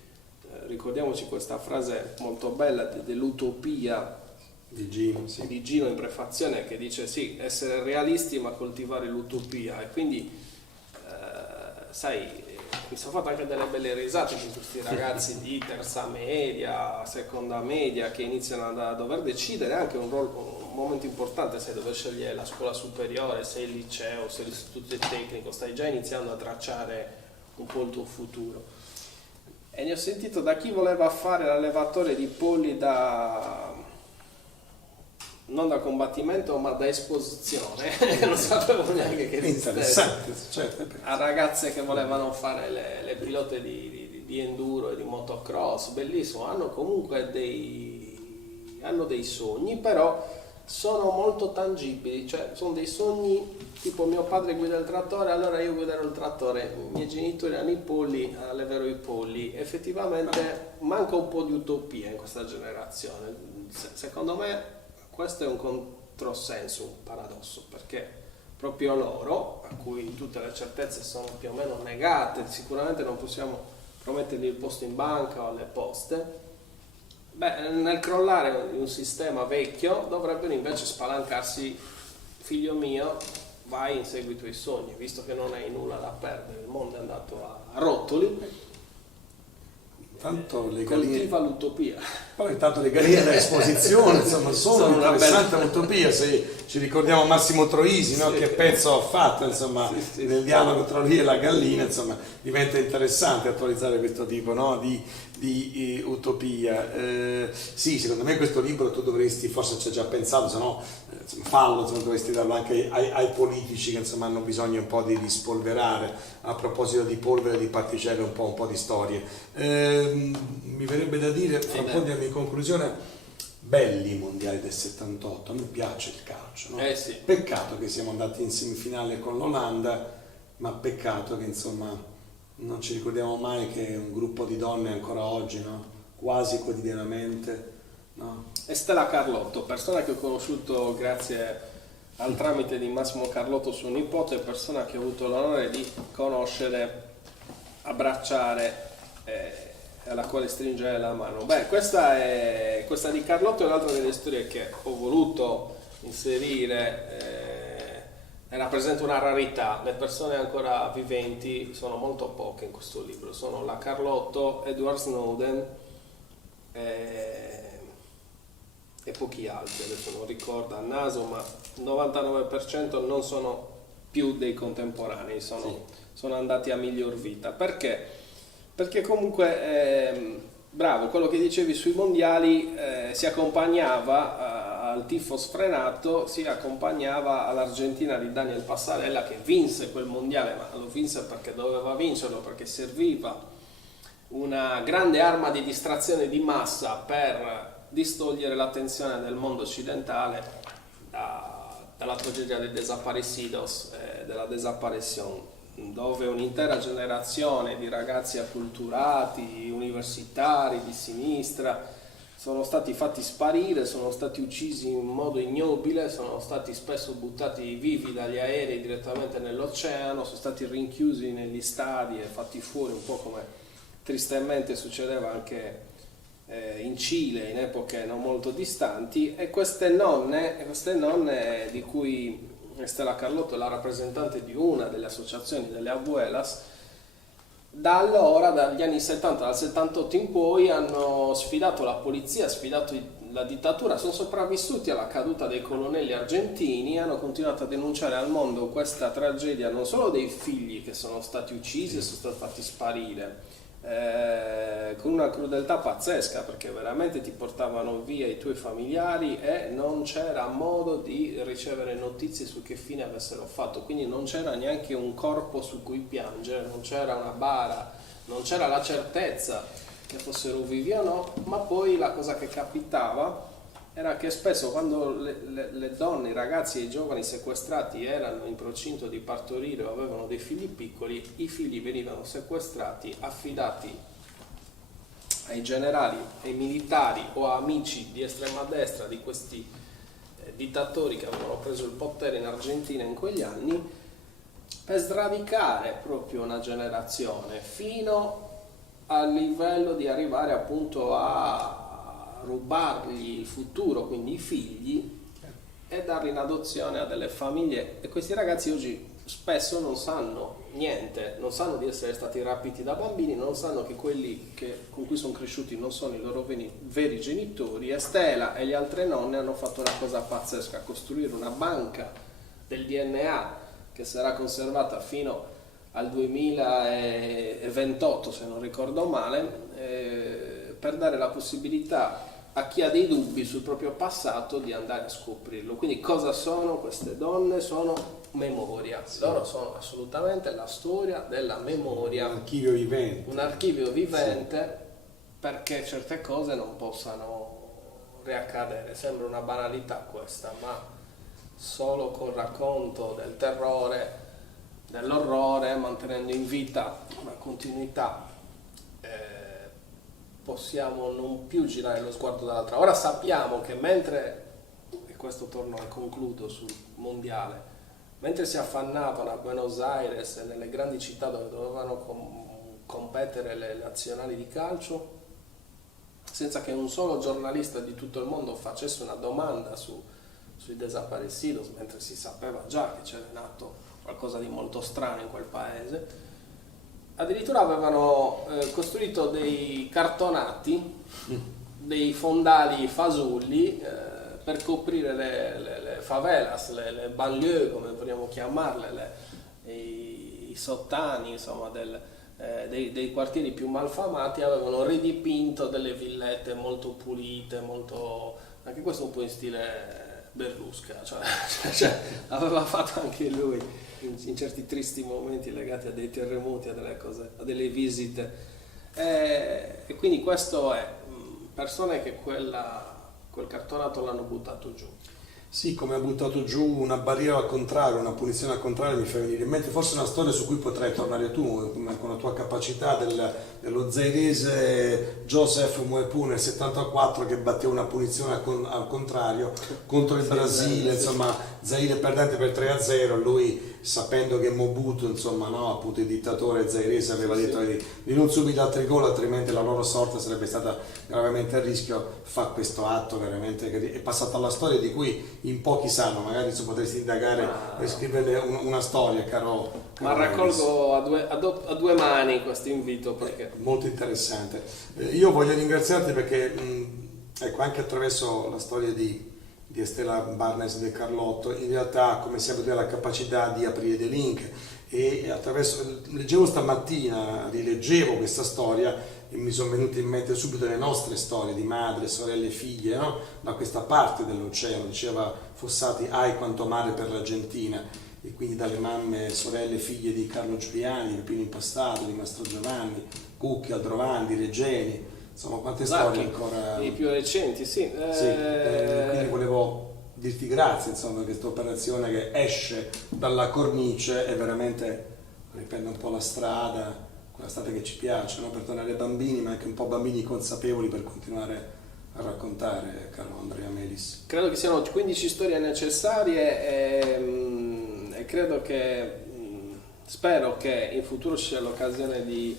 ricordiamoci questa frase molto bella dell'utopia di Gino in prefazione, che dice sì, essere realisti ma coltivare l'utopia. E quindi sai, mi sono fatto anche delle belle risate con questi ragazzi di terza media, seconda media, che iniziano a dover decidere anche un momento importante, se dove scegliere la scuola superiore, se il liceo, se l'istituto tecnico, stai già iniziando a tracciare un po' il tuo futuro. E ne ho sentito da chi voleva fare l'allevatore di polli non da combattimento ma da esposizione, non sapevo neanche che interessante, certo. A ragazze che volevano fare le pilote di enduro e di motocross, bellissimo, hanno comunque dei sogni, però sono molto tangibili, cioè sono dei sogni tipo mio padre guida il trattore, allora io guiderò il trattore, i miei genitori hanno i polli, alleverò i polli. Effettivamente manca un po' di utopia in questa generazione. Secondo me questo è un controsenso, un paradosso, perché proprio loro, a cui tutte le certezze sono più o meno negate, sicuramente non possiamo promettergli il posto in banca o alle poste. Beh, nel crollare un sistema vecchio dovrebbero invece spalancarsi, figlio mio, vai, insegui i tuoi sogni, visto che non hai nulla da perdere, il mondo è andato a rotoli, Tanto le galline, coltiva l'utopia. poi intanto le galline dell'esposizione insomma sono un'interessante utopia, se ci ricordiamo Massimo Troisi, no? Che pezzo ha fatto insomma nel dialogo tra lui e la gallina, insomma diventa interessante attualizzare questo tipo, no? di utopia. Sì, secondo me questo libro tu dovresti, forse ci hai già pensato, se no fallo, insomma, dovresti darlo anche ai politici che insomma hanno bisogno un po' di rispolverare, a proposito di polvere, di particelle, un po' di storie. Mi verrebbe da dire, fra un po' di anni in conclusione, belli i mondiali del 78, a me piace il calcio, no? Sì. Peccato che siamo andati in semifinale con l'Olanda, ma peccato che insomma non ci ricordiamo mai che un gruppo di donne ancora oggi, no? Quasi quotidianamente, no? E Stella Carlotto, persona che ho conosciuto grazie al tramite di Massimo Carlotto, suo nipote, persona che ho avuto l'onore di conoscere, abbracciare, alla quale stringere la mano. Beh, questa di Carlotto è un'altra delle storie che ho voluto inserire, rappresenta una rarità. Le persone ancora viventi sono molto poche in questo libro, sono la Carlotto, Edward Snowden e pochi altri, adesso non ricordo a naso, ma il 99% non sono più dei contemporanei, sono andati a miglior vita. Perché? Perché comunque, bravo, quello che dicevi sui mondiali, si accompagnava al tifo sfrenato, si accompagnava all'Argentina di Daniel Passarella, che vinse quel mondiale, ma lo vinse perché doveva vincerlo, perché serviva una grande arma di distrazione di massa per distogliere l'attenzione del mondo occidentale dalla tragedia dei desaparecidos, della desaparición, dove un'intera generazione di ragazzi acculturati, universitari, di sinistra, sono stati fatti sparire, sono stati uccisi in modo ignobile, sono stati spesso buttati vivi dagli aerei direttamente nell'oceano, sono stati rinchiusi negli stadi e fatti fuori, un po' come tristemente succedeva anche in Cile in epoche non molto distanti. E queste nonne di cui Stella Carlotto è la rappresentante di una delle associazioni delle abuelas, da allora, dagli anni 70, dal 78 in poi, hanno sfidato la polizia, sfidato la dittatura, sono sopravvissuti alla caduta dei colonnelli argentini, hanno continuato a denunciare al mondo questa tragedia, non solo dei figli che sono stati uccisi e sono stati fatti sparire, con una crudeltà pazzesca, perché veramente ti portavano via i tuoi familiari e non c'era modo di ricevere notizie su che fine avessero fatto, quindi non c'era neanche un corpo su cui piangere, non c'era una bara, non c'era la certezza che fossero vivi o no. Ma poi la cosa che capitava era che spesso, quando le donne, i ragazzi e i giovani sequestrati erano in procinto di partorire o avevano dei figli piccoli, i figli venivano sequestrati, affidati ai generali, ai militari o a amici di estrema destra di questi dittatori che avevano preso il potere in Argentina in quegli anni, per sradicare proprio una generazione, fino al livello di arrivare appunto a rubargli il futuro, quindi i figli, e darli in adozione a delle famiglie. E questi ragazzi oggi spesso non sanno niente, non sanno di essere stati rapiti da bambini, non sanno che quelli con cui sono cresciuti non sono i loro veri genitori. E Stella e le altre nonne hanno fatto una cosa pazzesca: costruire una banca del DNA che sarà conservata fino al 2028, se non ricordo male, per dare la possibilità a chi ha dei dubbi sul proprio passato di andare a scoprirlo. Quindi cosa sono queste donne? Sono memoria. Sì. Loro sono assolutamente la storia della memoria. Un archivio vivente. Un archivio vivente, sì, perché certe cose non possano riaccadere. Sembra una banalità questa, ma solo col racconto del terrore, dell'orrore, mantenendo in vita una continuità, possiamo non più girare lo sguardo dall'altra. Ora sappiamo che mentre, e questo torno e concludo sul mondiale, mentre si affannavano a Buenos Aires e nelle grandi città dove dovevano competere le nazionali di calcio, senza che un solo giornalista di tutto il mondo facesse una domanda sui desaparecidos, mentre si sapeva già che c'era in atto qualcosa di molto strano in quel paese, addirittura avevano costruito dei cartonati, dei fondali fasulli per coprire le favelas, le banlieue, come vogliamo chiamarle, i sottani, insomma, dei quartieri più malfamati. Avevano ridipinto delle villette molto pulite, anche questo un po' in stile Berlusca, cioè aveva fatto anche lui in certi tristi momenti legati a dei terremoti, a delle cose, a delle visite, e quindi questo è persone che quel cartonato l'hanno buttato giù. Sì, come ha buttato giù una barriera al contrario, una punizione al contrario, mi fa venire in mente forse una storia su cui potrai tornare tu, con la tua capacità dello zairese Joseph Mwepu nel 74 che batteva una punizione al contrario contro il Brasile, insomma, Zaire perdente per 3-0, lui sapendo che Mobutu, insomma, no, appunto il dittatore zairese aveva detto di non subire altri gol, altrimenti la loro sorte sarebbe stata gravemente a rischio, fa questo atto veramente che è passato alla storia, di cui in pochi sanno, magari tu potresti indagare e scrivere una storia, caro ma raccolgo a due mani questo invito, perché molto interessante. Io voglio ringraziarti perché ecco, anche attraverso la storia di Estela Barnes de Carlotto, in realtà come sempre la capacità di aprire dei link, e attraverso, leggevo stamattina, rileggevo questa storia e mi sono venute in mente subito le nostre storie di madre, sorelle, figlie, no? Da questa parte dell'oceano, diceva Fossati, hai quanto mare per l'Argentina, e quindi dalle mamme, sorelle, figlie di Carlo Giuliani, di Pino Impastato, di Mastro Giovanni, Cucchi, Aldrovandi, Regeni, insomma quante storie ancora. I più recenti, sì. Quindi volevo dirti grazie, insomma, per questa operazione che esce dalla cornice e veramente riprende un po' la strada, quella strada che ci piace, no? Per tornare bambini, ma anche un po' bambini consapevoli per continuare a raccontare, caro Andrea Melis. Credo che siano 15 storie necessarie e credo che, spero che in futuro ci sia l'occasione di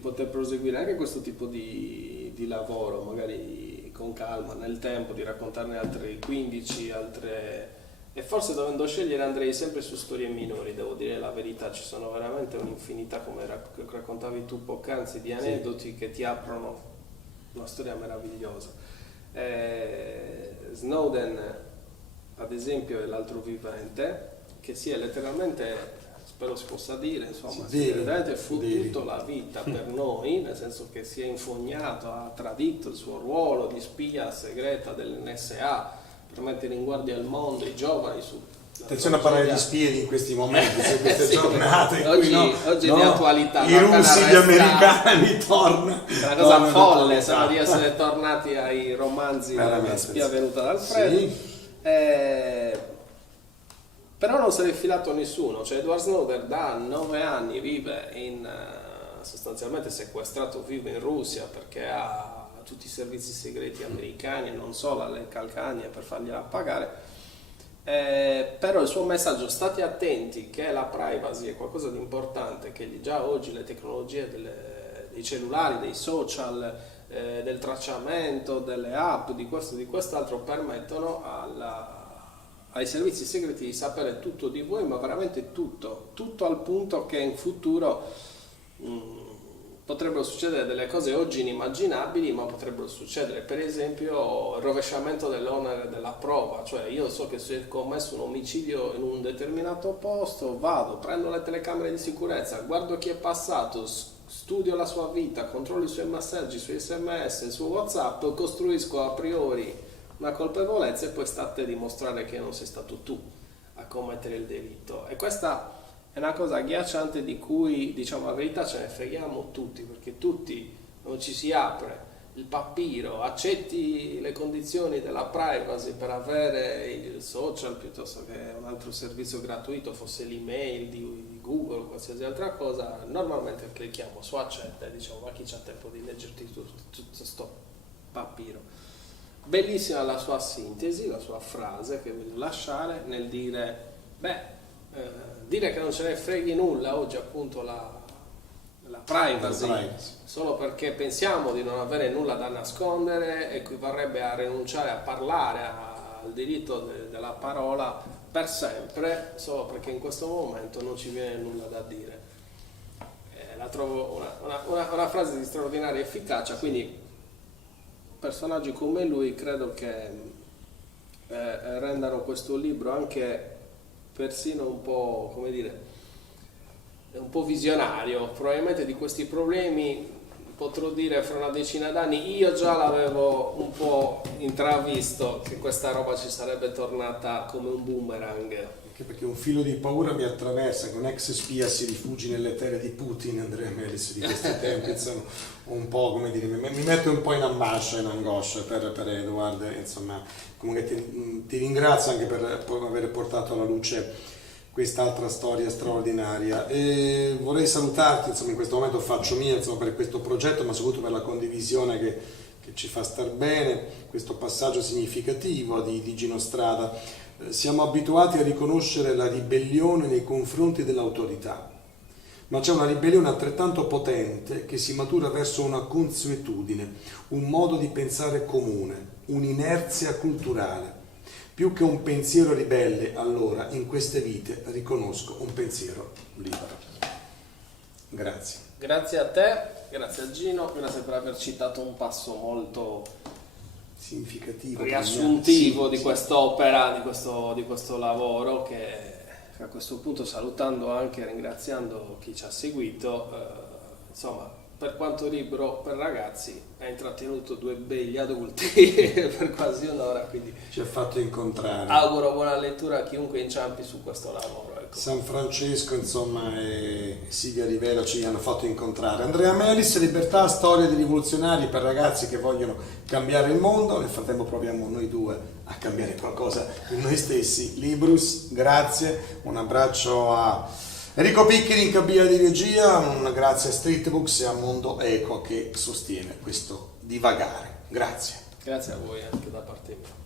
poter proseguire anche questo tipo di lavoro, magari con calma, nel tempo, di raccontarne altri 15, e forse dovendo scegliere andrei sempre su storie minori, devo dire la verità, ci sono veramente un'infinità, come raccontavi tu poc'anzi, di aneddoti che ti aprono una storia meravigliosa. Snowden, ad esempio, è l'altro vivente che si è letteralmente, spero si possa dire, insomma, si è veramente fottuto la vita per noi, nel senso che si è infognato, ha tradito il suo ruolo di spia segreta dell'NSA per mettere in guardia il mondo, i giovani su. Attenzione a parlare di spie in questi momenti, su queste giornate. Oggi di attualità. I russi, gli americani tornano. È una cosa folle, sembra di essere tornati ai romanzi della spia venuta dal freddo. Sì. Però non se l'è filato nessuno, cioè Edward Snowden da 9 anni vive sostanzialmente sequestrato, vive in Russia perché ha tutti i servizi segreti americani, non solo alle calcagna per fargliela pagare, però il suo messaggio, state attenti che la privacy è qualcosa di importante, che già oggi le tecnologie dei cellulari, dei social, del tracciamento, delle app, di questo e di quest'altro permettono ai servizi segreti di sapere tutto di voi, ma veramente tutto al punto che in futuro potrebbero succedere delle cose oggi inimmaginabili, ma potrebbero succedere, per esempio il rovesciamento dell'onere della prova, cioè io so che se ho commesso un omicidio in un determinato posto, vado, prendo le telecamere di sicurezza, guardo chi è passato, studio la sua vita, controllo i suoi messaggi, i suoi SMS, il suo WhatsApp, costruisco a priori una colpevolezza e poi sta a te dimostrare che non sei stato tu a commettere il delitto. E questa è una cosa agghiacciante di cui, diciamo la verità, ce ne freghiamo tutti, perché tutti non ci si apre il papiro, accetti le condizioni della privacy per avere il social piuttosto che un altro servizio gratuito, fosse l'email di Google o qualsiasi altra cosa, normalmente clicchiamo su accetta e diciamo ma chi c'ha tempo di leggerti tutto sto papiro. Bellissima la sua sintesi, la sua frase che voglio lasciare nel dire, dire che non ce ne freghi nulla oggi appunto la privacy, solo perché pensiamo di non avere nulla da nascondere, equivarrebbe a rinunciare a parlare al diritto della parola per sempre, solo perché in questo momento non ci viene nulla da dire. La trovo una frase di straordinaria efficacia, quindi personaggi come lui credo che rendano questo libro anche persino un po', come dire, un po' visionario. Probabilmente di questi problemi potrò dire fra una decina d'anni io già l'avevo un po' intravisto che questa roba ci sarebbe tornata come un boomerang. Anche perché un filo di paura mi attraversa, che un ex spia si rifugi nelle terre di Putin, Andrea Melis di questi tempi, insomma, un po', come dire, mi mette un po' in ambascia, in angoscia per Edward, insomma, comunque ti ringrazio anche per aver portato alla luce quest'altra storia straordinaria e vorrei salutarti, insomma, in questo momento faccio mia, insomma, per questo progetto, ma soprattutto per la condivisione che ci fa star bene, questo passaggio significativo di Gino Strada. Siamo abituati a riconoscere la ribellione nei confronti dell'autorità, ma c'è una ribellione altrettanto potente che si matura verso una consuetudine, un modo di pensare comune, un'inerzia culturale. Più che un pensiero ribelle, allora, in queste vite riconosco un pensiero libero. Grazie. Grazie a te, grazie a Gino, grazie per aver citato un passo molto significativo, riassuntivo di quest'opera, di questo lavoro che a questo punto, salutando anche e ringraziando chi ci ha seguito, insomma, per quanto libro per ragazzi ha intrattenuto due begli adulti per quasi un'ora, quindi ci ha fatto incontrare. Auguro buona lettura a chiunque inciampi su questo lavoro. Ecco. San Francesco, insomma, e Silvia Rivera ci hanno fatto incontrare. Andrea Melis, Libertà, storie di rivoluzionari per ragazzi che vogliono cambiare il mondo. Nel frattempo proviamo noi due a cambiare qualcosa in noi stessi. Librus, grazie, un abbraccio a Enrico Picchini in cabina di regia, un grazie a Streetbooks e a Mondo Eco che sostiene questo divagare. Grazie. Grazie a voi anche da parte mia.